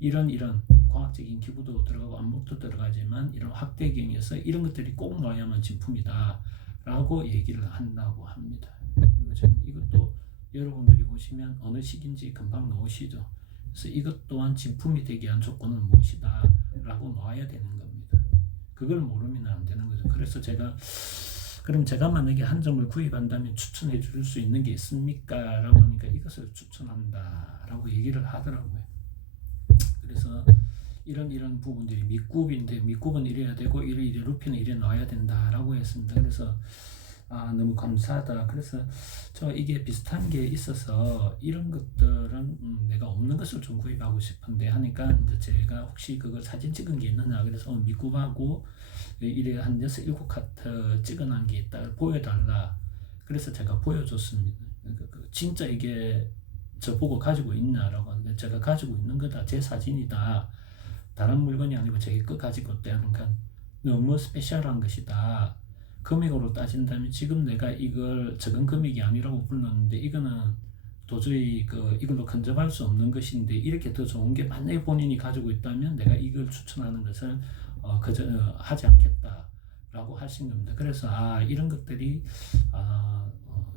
이런 과학적인 기구도 들어가고 안목도 들어가지만, 이런 확대경에서 이런 것들이 꼭 나와야만 진품이다 라고 얘기를 한다고 합니다. 그리고 저는 이것도 여러분들이 보시면 어느 식인지 금방 나오시죠. 그래서 이것 또한 진품이 되게 한 조건은 무엇이다 라고 나와야 되는 겁니다. 그걸 모르면 안 되는 거죠. 그래서 그럼 제가 만약에 한 점을 구입한다면 추천해 줄 수 있는 게 있습니까? 라고 하니까 이것을 추천한다 라고 얘기를 하더라고요. 그래서 이런 부분들이 밑굽인데, 밑굽은 이래야 되고 이래 루피는 이래 놔야 된다라고 했습니다. 그래서 너무 감사하다. 그래서 저 이게 비슷한 게 있어서 이런 것들은 내가 없는 것을 좀 구입하고 싶은데 하니까, 이제 제가 혹시 그거 사진 찍은 게 있느냐, 그래서 밑굽하고 이래 한 6-7카트 찍어놓은 게 있다, 보여달라. 그래서 제가 보여줬습니다. 진짜 이게 저보고 가지고 있냐라고 하는데, 제가 가지고 있는 거다, 제 사진이다, 다른 물건이 아니고 제 거 가지고 있다니까 너무 스페셜한 것이다. 금액으로 따진다면 지금 내가 이걸 적은 금액이 아니라고 불렀는데, 이거는 도저히 이걸로 근접할 수 없는 것인데, 이렇게 더 좋은 게 만약에 본인이 가지고 있다면 내가 이걸 추천하는 것을 그저 하지 않겠다라고 하신 겁니다. 그래서 이런 것들이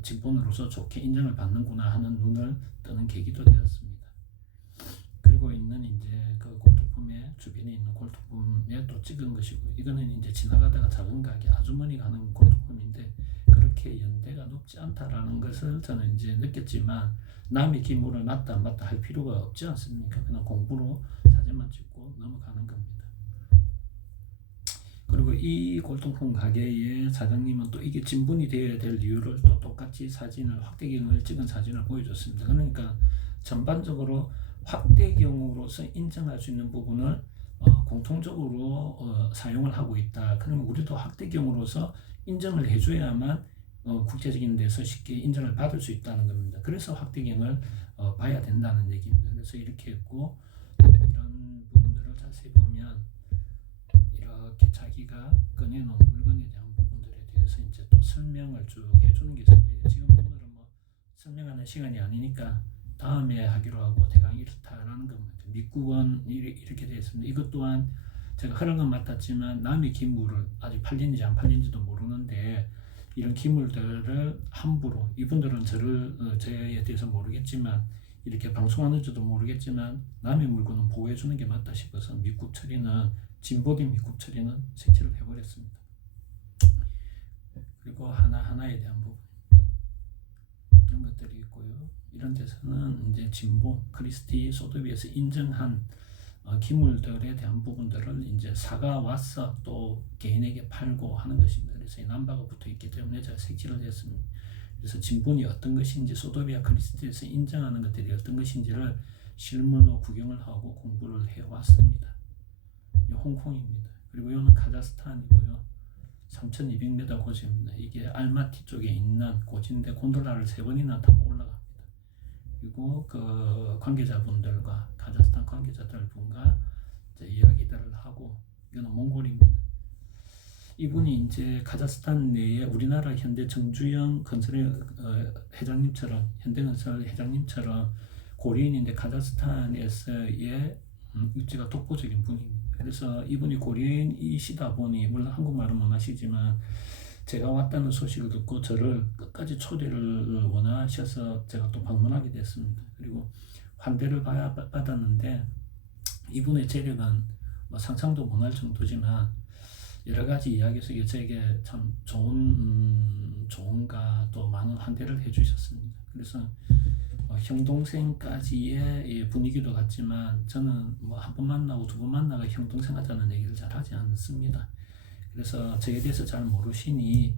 직본으로서 좋게 인정을 받는구나 하는 눈을 뜨는 계기도 되었습니다. 그리고 있는 이제 그 골동품의 주변에 있는 골동품에 또 찍은 것이고, 이거는 이제 지나가다가 작은 가게 아주머니가 하는 골동품인데, 그렇게 연대가 높 없지 않다라는 것을 저는 이제 느꼈지만 남의 기물을 맞다 안 맞다 할 필요가 없지 않습니까? 그냥 공부로 사진만 찍고 넘어가는 겁니다. 그리고 이 골동품 가게의 사장님은 또 이게 진분이 되어야 될 이유를 또 똑같이 사진을 확대경을 찍은 사진을 보여줬습니다. 그러니까 전반적으로 확대경으로서 인정할 수 있는 부분을 공통적으로 사용을 하고 있다. 그러면 우리도 확대경으로서 인정을 해줘야만 국제적인 데서 쉽게 인정을 받을 수 있다는 겁니다. 그래서 확대경을 봐야 된다는 얘기입니다. 그래서 이렇게 했고, 이런 부분들을 자세히 보면 이렇게 자기가 꺼내놓은 물건에 대한 부분들에 대해서 이제 또 설명을 쭉 해주는 게 있습니다. 지금 오늘은 뭐 설명하는 시간이 아니니까 다음에 하기로 하고 대강 이렇다라는 겁니다. 미국은 이렇게 되어 있습니다. 이것 또한 제가 허락은 맡았지만 남의 기물을 아직 팔리는지 안 팔리는지도 모르는데 이런 기물들을 함부로, 이분들은 저에 대해서 모르겠지만 이렇게 방송하는지도 모르겠지만 남의 물건은 보호해주는 게 맞다 싶어서 미국 처리는, 진보된 미국 처리는 색칠을 해버렸습니다. 그리고 하나하나에 대한 부분 이런 것들이 있고요. 이런 데서는 이제 진보, 크리스티, 소도비에서 인정한 기물들에 대한 부분들을 이제 사가 와서 또 개인에게 팔고 하는 것입니다. 그래서 이 남바가 붙어 있기 때문에 제가 색칠을 했습니다. 그래서 진본이 어떤 것인지, 소도비아 크리스티에서 인정하는 것들이 어떤 것인지를 실물로 구경을 하고 공부를 해왔습니다. 이 홍콩입니다. 그리고 이거는 카자흐스탄이고요. 3200m 고지입니다. 이게 알마티 쪽에 있는 고지인데 곤돌라를 3번이나 타고 올라갑니다. 그리고 그 관계자분들과 카자흐스탄 관계자들분과 이제 이야기들을 하고, 이거는 몽골입니다. 이분이 이제 카자흐스탄 내에 우리나라 현대 정주영 건설의 회장님처럼, 현대건설 회장님처럼 고려인인데 카자흐스탄에서의 입지가 독보적인 분입니다. 그래서 이분이 고려인이시다 보니 물론 한국말은 못하시지만 제가 왔다는 소식을 듣고 저를 끝까지 초대를 원하셔서 제가 또 방문하게 됐습니다. 그리고 환대를 받았는데 이분의 재력은 뭐 상상도 못할 정도지만 여러 가지 이야기 속에 저에게 참 좋은가 또 많은 환대를 해주셨습니다. 그래서 형 동생까지의 분위기도 같지만 저는 뭐 한 번 만나고 두 번 만나가 형 동생 하자는 얘기를 잘 하지 않습니다. 그래서 저에 대해서 잘 모르시니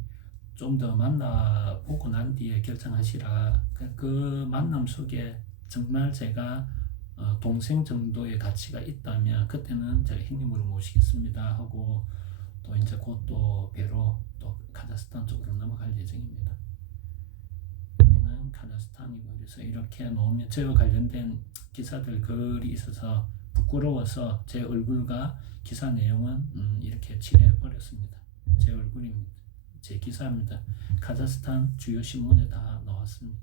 좀 더 만나보고 난 뒤에 결정하시라. 그 만남 속에 정말 제가 동생 정도의 가치가 있다면 그때는 제가 형님으로 모시겠습니다 하고 또 이제 곧 또 배로 또 카자흐스탄 쪽으로 넘어갈 예정입니다. 여기는 카자흐스탄이고, 그래서 이렇게 놓으면 저와 관련된 기사들 글이 있어서 부끄러워서 제 얼굴과 기사 내용은 이렇게 칠해 버렸습니다. 제 얼굴입니다. 제 기사입니다. 카자흐스탄 주요 신문에 다 나왔습니다.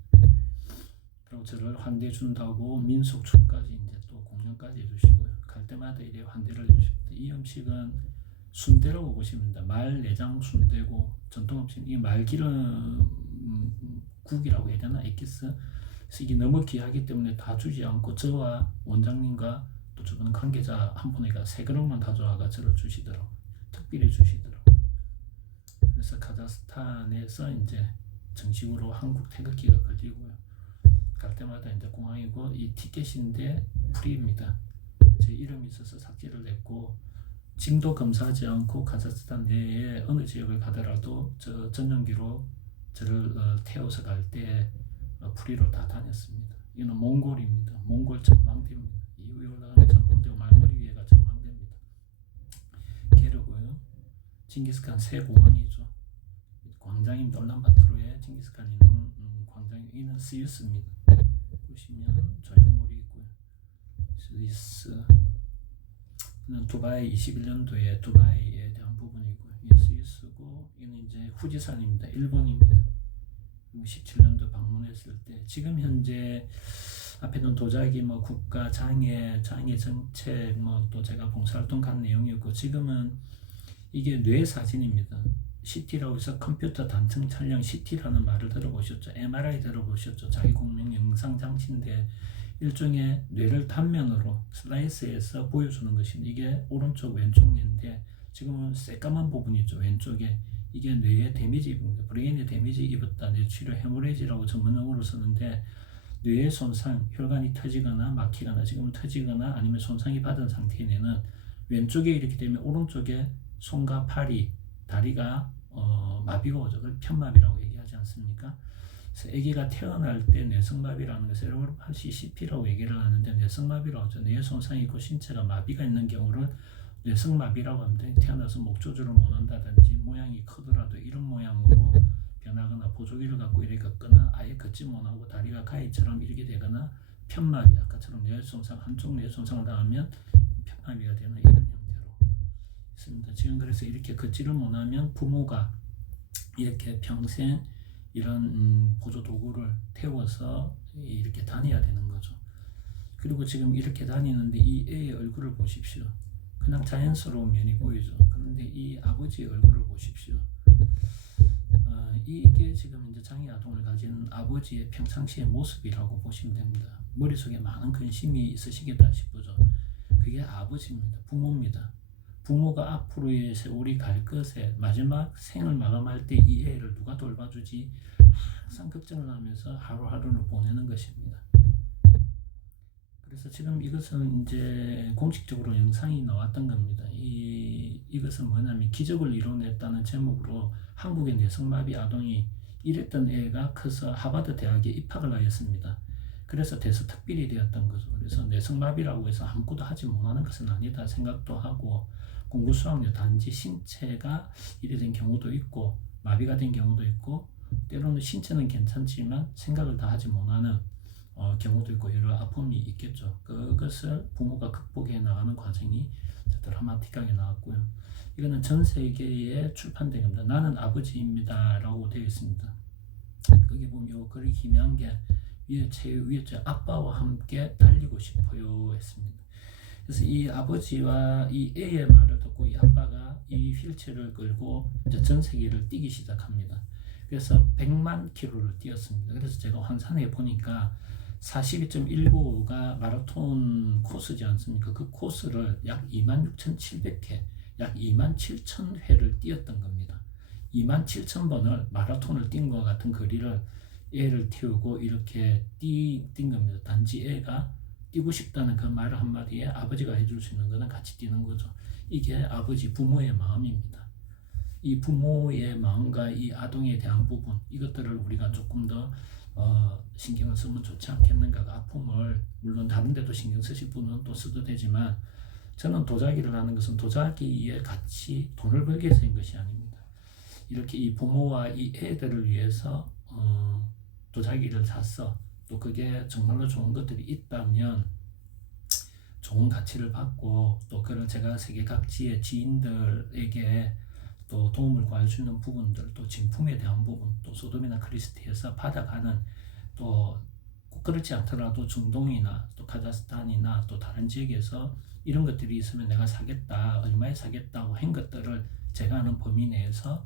그리고 저를 환대해 준다고 민속춤까지 이제 또 공연까지 해주시고요. 갈 때마다 이래 환대를 해주십니다. 이 음식은 순대라고 보시면 말 내장 순대고 전통 음식, 이 말기름 국이라고 해야 되나, 에키스. 그래서 이게 너무 귀하기 때문에 다 주지 않고 저와 원장님과 또 주변 관계자 한 분에게 3그릇만 가져와가 저를 주시더라고요. 특별히 주시더라고요. 그래서 카자흐스탄에서 이제 정식으로 한국 태극기가 걸리고요. 갈 때마다 이제 공항이고, 이 티켓인데 프리입니다. 제 이름이 있어서 삭제를 했고, 짐도 검사하지 않고 카자흐스탄 내에 어느 지역을 가더라도 저 전용기로 저를 태워서 갈 때 프리로 다 다녔습니다. 이거는 몽골입니다. 몽골 전망대입니다. 이 위에 올라가는 전망대고 말머리 위에가 전망대입니다. 게르고요. 징기스칸 새 공항이죠. 광장입니다. 울란바토르에 징기스칸 있는 광장이, 이는 스위스입니다. 보시면 조형물이 있고요. 스위스. 이는 두바이 21년도에 두바이에 대한 부분이고요. 이 스위스고, 이는 이제 후지산입니다. 일본입니다. 17년도 방문했을 때, 지금 현재 앞에는 도자기, 뭐 국가 장애 정책, 뭐 또 제가 봉사활동 간 내용이었고, 지금은 이게 뇌 사진입니다. CT라고 해서 컴퓨터 단층 촬영 CT라는 말을 들어보셨죠? MRI 들어보셨죠? 자기공명 영상 장치인데 일종의 뇌를 단면으로 슬라이스해서 보여주는 것입니다. 이게 오른쪽 왼쪽 뇌인데 지금은 새까만 부분이 있죠. 왼쪽에. 이게 뇌에 데미지 입은 거, 브레인에 데미지 입었다. 뇌치료 헤모레이지라고 전문용어로 쓰는데, 뇌의 손상, 혈관이 터지거나 막히거나 지금은 터지거나 아니면 손상이 받은 상태의 뇌는 왼쪽에 이렇게 되면 오른쪽에 손과 팔이, 다리가 마비가 오죠. 그걸 편마비라고 얘기하지 않습니까? 그래서 아기가 태어날 때 뇌성마비라는 것을 세레브럴 팔시 CP라고 얘기를 하는데, 뇌성마비라고 하죠. 뇌 손상이 있고 신체가 마비가 있는 경우를 뇌성마비라고 합니다. 태어나서 목조절을 못 한다든지 모양이 크더라도 이런 모양으로 변하거나 보조기를 갖고 이렇게 걷거나 아예 걷지 못하고 다리가 가위처럼 이렇게 되거나 편마비, 아까처럼 뇌 손상, 한쪽 뇌 손상을 당하면 편마비가 되는 이런 형태로 있습니다. 지금 그래서 이렇게 걷지를 못하면 부모가 이렇게 평생 이런 보조 도구를 태워서 이렇게 다녀야 되는 거죠. 그리고 지금 이렇게 다니는데 이 애의 얼굴을 보십시오. 그냥 자연스러운 면이 보이죠. 그런데 이 아버지의 얼굴을 보십시오. 이게 지금 이제 장애 아동을 가진 아버지의 평상시의 모습이라고 보시면 됩니다. 머릿속에 많은 근심이 있으시겠다 싶어죠. 그게 아버지입니다. 부모입니다. 부모가 앞으로의 세월이 갈 것에 마지막 생을 마감할 때 이 애를 누가 돌봐주지 항상 걱정을 하면서 하루하루를 보내는 것입니다. 그래서 지금 이것은 이제 공식적으로 영상이 나왔던 겁니다. 이것은 뭐냐면 기적을 이뤄냈다는 제목으로 한국의 뇌성마비 아동이 이랬던 애가 커서 하버드 대학에 입학을 하였습니다. 그래서 대서특필이 되었던 거죠. 그래서 뇌성마비라고 해서 아무것도 하지 못하는 것은 아니다 생각도 하고, 공부 수학력 단지 신체가 이래 된 경우도 있고 마비가 된 경우도 있고, 때로는 신체는 괜찮지만 생각을 다 하지 못하는 경우도 있고 여러 아픔이 있겠죠. 그것을 부모가 극복해 나가는 과정이 드라마틱하게 나왔고요. 이거는 전 세계에 출판된 겁니다. 나는 아버지입니다 라고 되어 있습니다. 거기 보면 글이 희미한 게 위에 아빠와 함께 달리고 싶어요 했습니다. 그래서 이 아버지와 이 애의 말을 듣고 이 아빠가 이 휠체어를 끌고 이제 전 세계를 뛰기 시작합니다. 그래서 100만 킬로를 뛰었습니다. 그래서 제가 환산해 보니까 42.195가 마라톤 코스지 않습니까? 그 코스를 약 26,700회, 약 27,000회를 뛰었던 겁니다. 27,000번을 마라톤을 뛴 것 같은 거리를 애를 태우고 이렇게 뛴 겁니다. 단지 애가 뛰고 싶다는 그 말 한마디에 아버지가 해줄 수 있는 것은 같이 뛰는 거죠. 이게 아버지, 부모의 마음입니다. 이 부모의 마음과 이 아동에 대한 부분, 이것들을 우리가 조금 더 신경을 쓰면 좋지 않겠는가. 아픔을 물론 다른 데도 신경 쓰실 분은 또 써도 되지만, 저는 도자기를 하는 것은 도자기에 같이 돈을 벌기 위해서인 것이 아닙니다. 이렇게 이 부모와 이 애들을 위해서 도자기를 샀어. 또 그게 정말로 좋은 것들이 있다면 좋은 가치를 받고, 또 그걸 제가 세계 각지의 지인들에게 또 도움을 구할 수 있는 부분들, 또 진품에 대한 부분, 또 소돔이나 크리스티에서 받아가는, 또 꼭 그렇지 않더라도 중동이나 또 카자흐스탄이나 또 다른 지역에서 이런 것들이 있으면 내가 사겠다, 얼마에 사겠다고 한 것들을 제가 아는 범위 내에서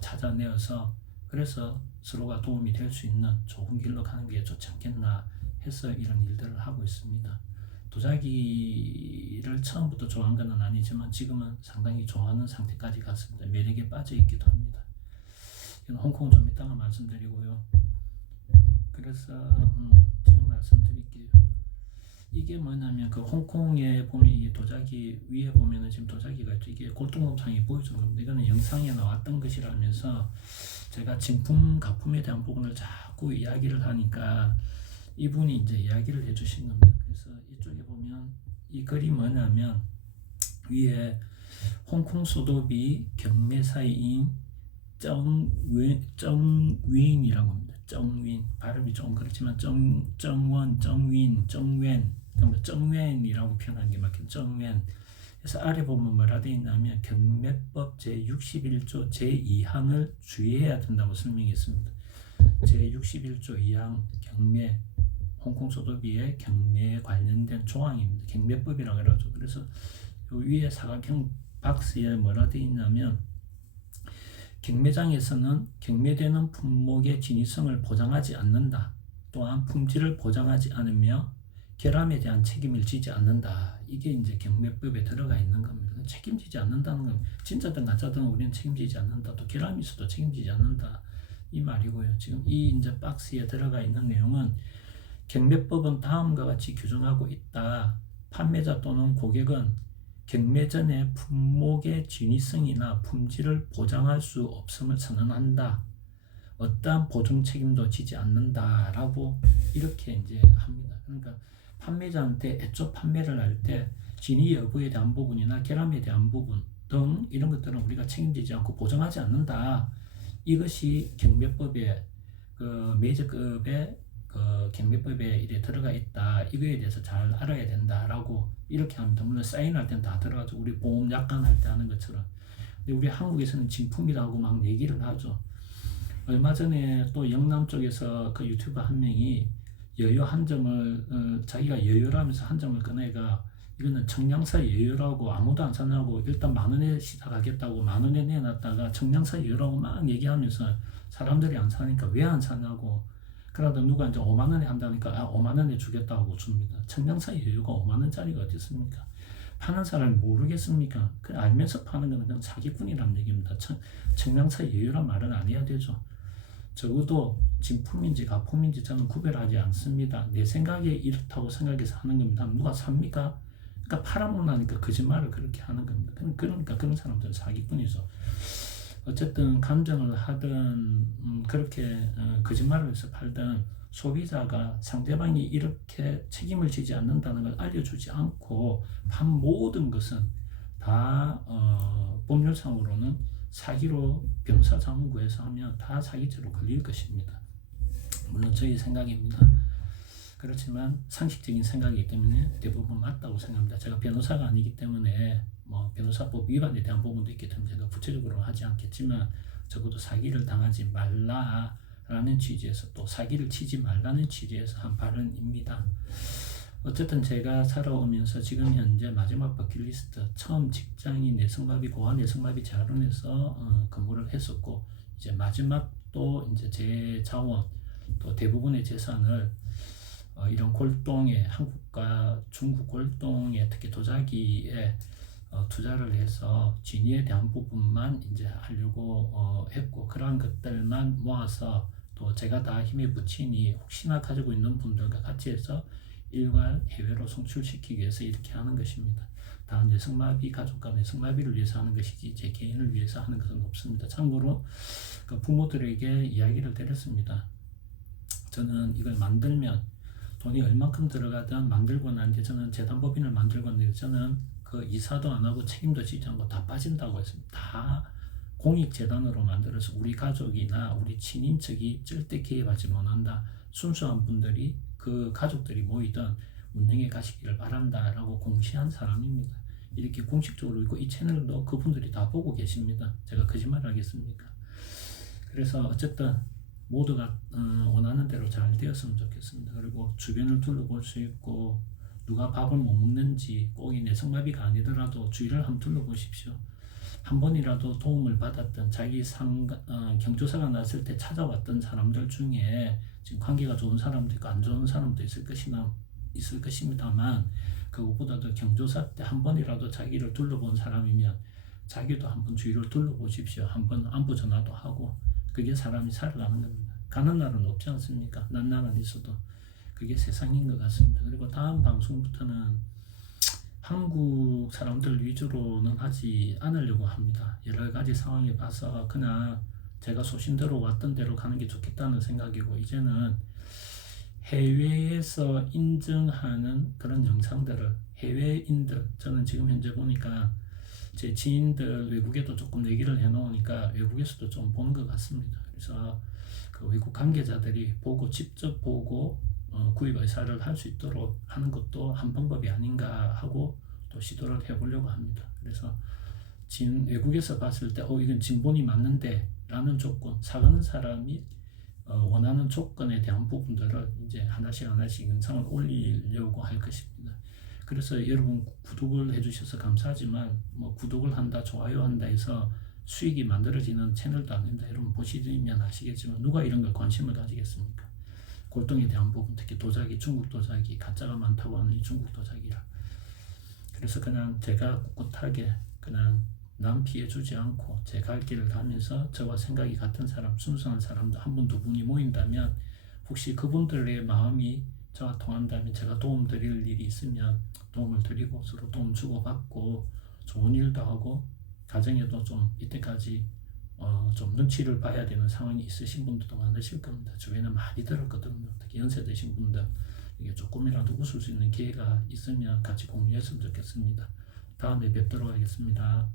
찾아내어서, 그래서 서로가 도움이 될 수 있는 좋은 길로 가는 게 좋지 않겠나 해서 이런 일들을 하고 있습니다. 도자기를 처음부터 좋아한 건 아니지만 지금은 상당히 좋아하는 상태까지 갔습니다. 매력에 빠져 있기도 합니다. 이건 홍콩 좀 이따가 말씀드리고요. 그래서 지금 말씀드릴게요. 이게 뭐냐면 그 홍콩에 보면 이 도자기 위에 보면은 지금 도자기가 있죠. 이게 골동동상이 보여주는 겁니다. 이거는 영상에 나왔던 것이라면서 제가 진품, 가품에 대한 부분을 자꾸 이야기를 하니까 이분이 이제 이야기를 해주신 겁니다. 그래서 이쪽에 보면 이 글이 뭐냐면 위에 홍콩 소도비 경매사인 정윈이라고 합니다. 정윈, 발음이 좀 그렇지만 정원, 정윈, 정웬이라고 표현하는 게 맞겠죠. 정웬. 그래서 아래 보면 뭐라 되어 있냐면 경매법 제61조 제2항을 주의해야 된다고 설명했습니다. 제61조 2항 경매, 홍콩 소도비의 경매에 관련된 조항입니다. 경매법이라고 그러죠. 그래서 요 위에 사각형 박스에 뭐라 되어 있냐면 경매장에서는 경매되는 품목의 진위성을 보장하지 않는다. 또한 품질을 보장하지 않으며 결함에 대한 책임을 지지 않는다. 이게 이제 경매법에 들어가 있는 겁니다. 책임지지 않는다는 건 진짜든 가짜든 우리는 책임지지 않는다. 또 결함이 있어도 책임지지 않는다. 이 말이고요. 지금 이 이제 박스에 들어가 있는 내용은 경매법은 다음과 같이 규정하고 있다. 판매자 또는 고객은 경매 전에 품목의 진위성이나 품질을 보장할 수 없음을 선언한다. 어떠한 보증 책임도 지지 않는다라고 이렇게 이제 합니다. 그러니까 판매자한테 애초 판매를 할 때 진위 여부에 대한 부분이나 결함에 대한 부분 등 이런 것들은 우리가 책임지지 않고 보장하지 않는다. 이것이 경매법의 그 매저급의 그 경매법에 이래 들어가 있다. 이거에 대해서 잘 알아야 된다라고 이렇게 합니다. 물론 사인할 땐 다 들어가죠. 우리 보험 약관할 때 하는 것처럼. 근데 우리 한국에서는 진품이라고 막 얘기를 하죠. 얼마 전에 또 영남 쪽에서 그 유튜버 한 명이 여유 한 점을 자기가 여유라면서 한 점을 꺼내가 이거는 청량사 여유라고 아무도 안 사냐고 일단 10,000원에 시작하겠다고 10,000원에 내놨다가 청량사 여유라고 막 얘기하면서 사람들이 안 사니까 왜 안 사냐고 그러다 누가 이제 50,000원에 한다니까 50,000원에 주겠다고 줍니다. 청량사 여유가 50,000원짜리가 어디 있습니까? 파는 사람이 모르겠습니까? 그 알면서 파는 건 그냥 사기꾼이란 얘기입니다. 청량사 여유란 말은 안 해야 되죠. 적어도 진품인지 가품인지 저는 구별하지 않습니다. 내 생각에 이렇다고 생각해서 하는 겁니다. 누가 삽니까? 그러니까 팔아먹으니까 거짓말을 그렇게 하는 겁니다. 그러니까 그런 사람들은 사기꾼이죠. 어쨌든 감정을 하든 그렇게 거짓말을 해서 팔든 소비자가 상대방이 이렇게 책임을 지지 않는다는 걸 알려주지 않고 판 모든 것은 다 법률상으로는 사기로 변호사자문구에서 하면 다 사기죄로 걸릴 것입니다. 물론 저희 생각입니다. 그렇지만 상식적인 생각이기 때문에 대부분 맞다고 생각합니다. 제가 변호사가 아니기 때문에 뭐 변호사법 위반에 대한 부분도 있기 때문에 제가 구체적으로 하지 않겠지만 적어도 사기를 당하지 말라라는 취지에서 또 사기를 치지 말라는 취지에서 한 발언입니다. 어쨌든 제가 살아오면서 지금 현재 마지막 버킷리스트 처음 직장이 내성마비 고아 내성마비 재활원에서 근무를 했었고 이제 마지막 또 이제 제 자원 또 대부분의 재산을 이런 골동에 한국과 중국 골동에 특히 도자기에 투자를 해서 진위에 대한 부분만 이제 하려고 했고 그러한 것들만 모아서 또 제가 다 힘에 붙이니 혹시나 가지고 있는 분들과 같이 해서 일괄 해외로 송출시키기 위해서 이렇게 하는 것입니다. 다 내성마비 가족과 내성마비를 위해서 하는 것이지 제 개인을 위해서 하는 것은 없습니다. 참고로 그 부모들에게 이야기를 드렸습니다. 저는 이걸 만들면 돈이 얼만큼 들어가든 만들고 난 뒤에 저는 재단법인을 만들고 난 뒤에 저는 그 이사도 안 하고 책임도 지지 않고 다 빠진다고 했습니다. 다 공익재단으로 만들어서 우리 가족이나 우리 친인척이 절대 개입하지 못한다. 순수한 분들이 그 가족들이 모이던 운영에 가시기를 바란다라고 공시한 사람입니다. 이렇게 공식적으로 있고 이 채널도 그분들이 다 보고 계십니다. 제가 거짓말 하겠습니까? 그래서 어쨌든 모두가 원하는 대로 잘 되었으면 좋겠습니다. 그리고 주변을 둘러볼 수 있고 누가 밥을 못 먹는지 꼭 이 내성마비가 아니더라도 주위를 한번 둘러보십시오. 한 번이라도 도움을 받았던 자기 경조사가 났을 때 찾아왔던 사람들 중에 지금 관계가 좋은 사람도 있고 안 좋은 사람도 있을 것입니다만 그것보다도 경조사 때 한 번이라도 자기를 둘러본 사람이면 자기도 한번 주위를 둘러보십시오. 한번 안부 전화도 하고 그게 사람이 살아가는 겁니다. 가는 날은 없지 않습니까? 난 날은 있어도 그게 세상인 것 같습니다. 그리고 다음 방송부터는 한국 사람들 위주로는 하지 않으려고 합니다. 여러 가지 상황에 봐서 그냥 제가 소신대로 왔던 대로 가는 게 좋겠다는 생각이고 이제는 해외에서 인증하는 그런 영상들을 해외인들 저는 지금 현재 보니까 제 지인들 외국에도 조금 얘기를 해놓으니까 외국에서도 좀 보는 것 같습니다. 그래서 그 외국 관계자들이 보고 직접 보고 구입 의사를 할 수 있도록 하는 것도 한 방법이 아닌가 하고 또 시도를 해보려고 합니다. 그래서 외국에서 봤을 때 이건 진본이 맞는데 라는 조건 사가는 사람이 원하는 조건에 대한 부분들을 이제 하나씩 영상을 올리려고 할 것입니다. 그래서 여러분 구독을 해주셔서 감사하지만 뭐 구독을 한다 좋아요 한다 해서 수익이 만들어지는 채널도 아닙니다. 여러분 보시면 아시겠지만 누가 이런 걸 관심을 가지겠습니까? 골동에 대한 부분, 특히 도자기, 중국 도자기 가짜가 많다고 하는 이 중국 도자기라. 그래서 그냥 제가 꿋꿋하게 그냥 남 피해 주지 않고 제 갈 길을 가면서 저와 생각이 같은 사람, 순수한 사람도 한 분, 두 분이 모인다면 혹시 그분들의 마음이 저와 통한다면 제가 도움 드릴 일이 있으면 도움을 드리고 서로 도움 주고받고 좋은 일도 하고 가정에도 좀 이때까지 좀 눈치를 봐야 되는 상황이 있으신 분들도 많으실 겁니다. 주변에 많이 들었거든요. 특히 연세 드신 분들 이게 조금이라도 웃을 수 있는 기회가 있으면 같이 공유했으면 좋겠습니다. 다음에 뵙도록 하겠습니다.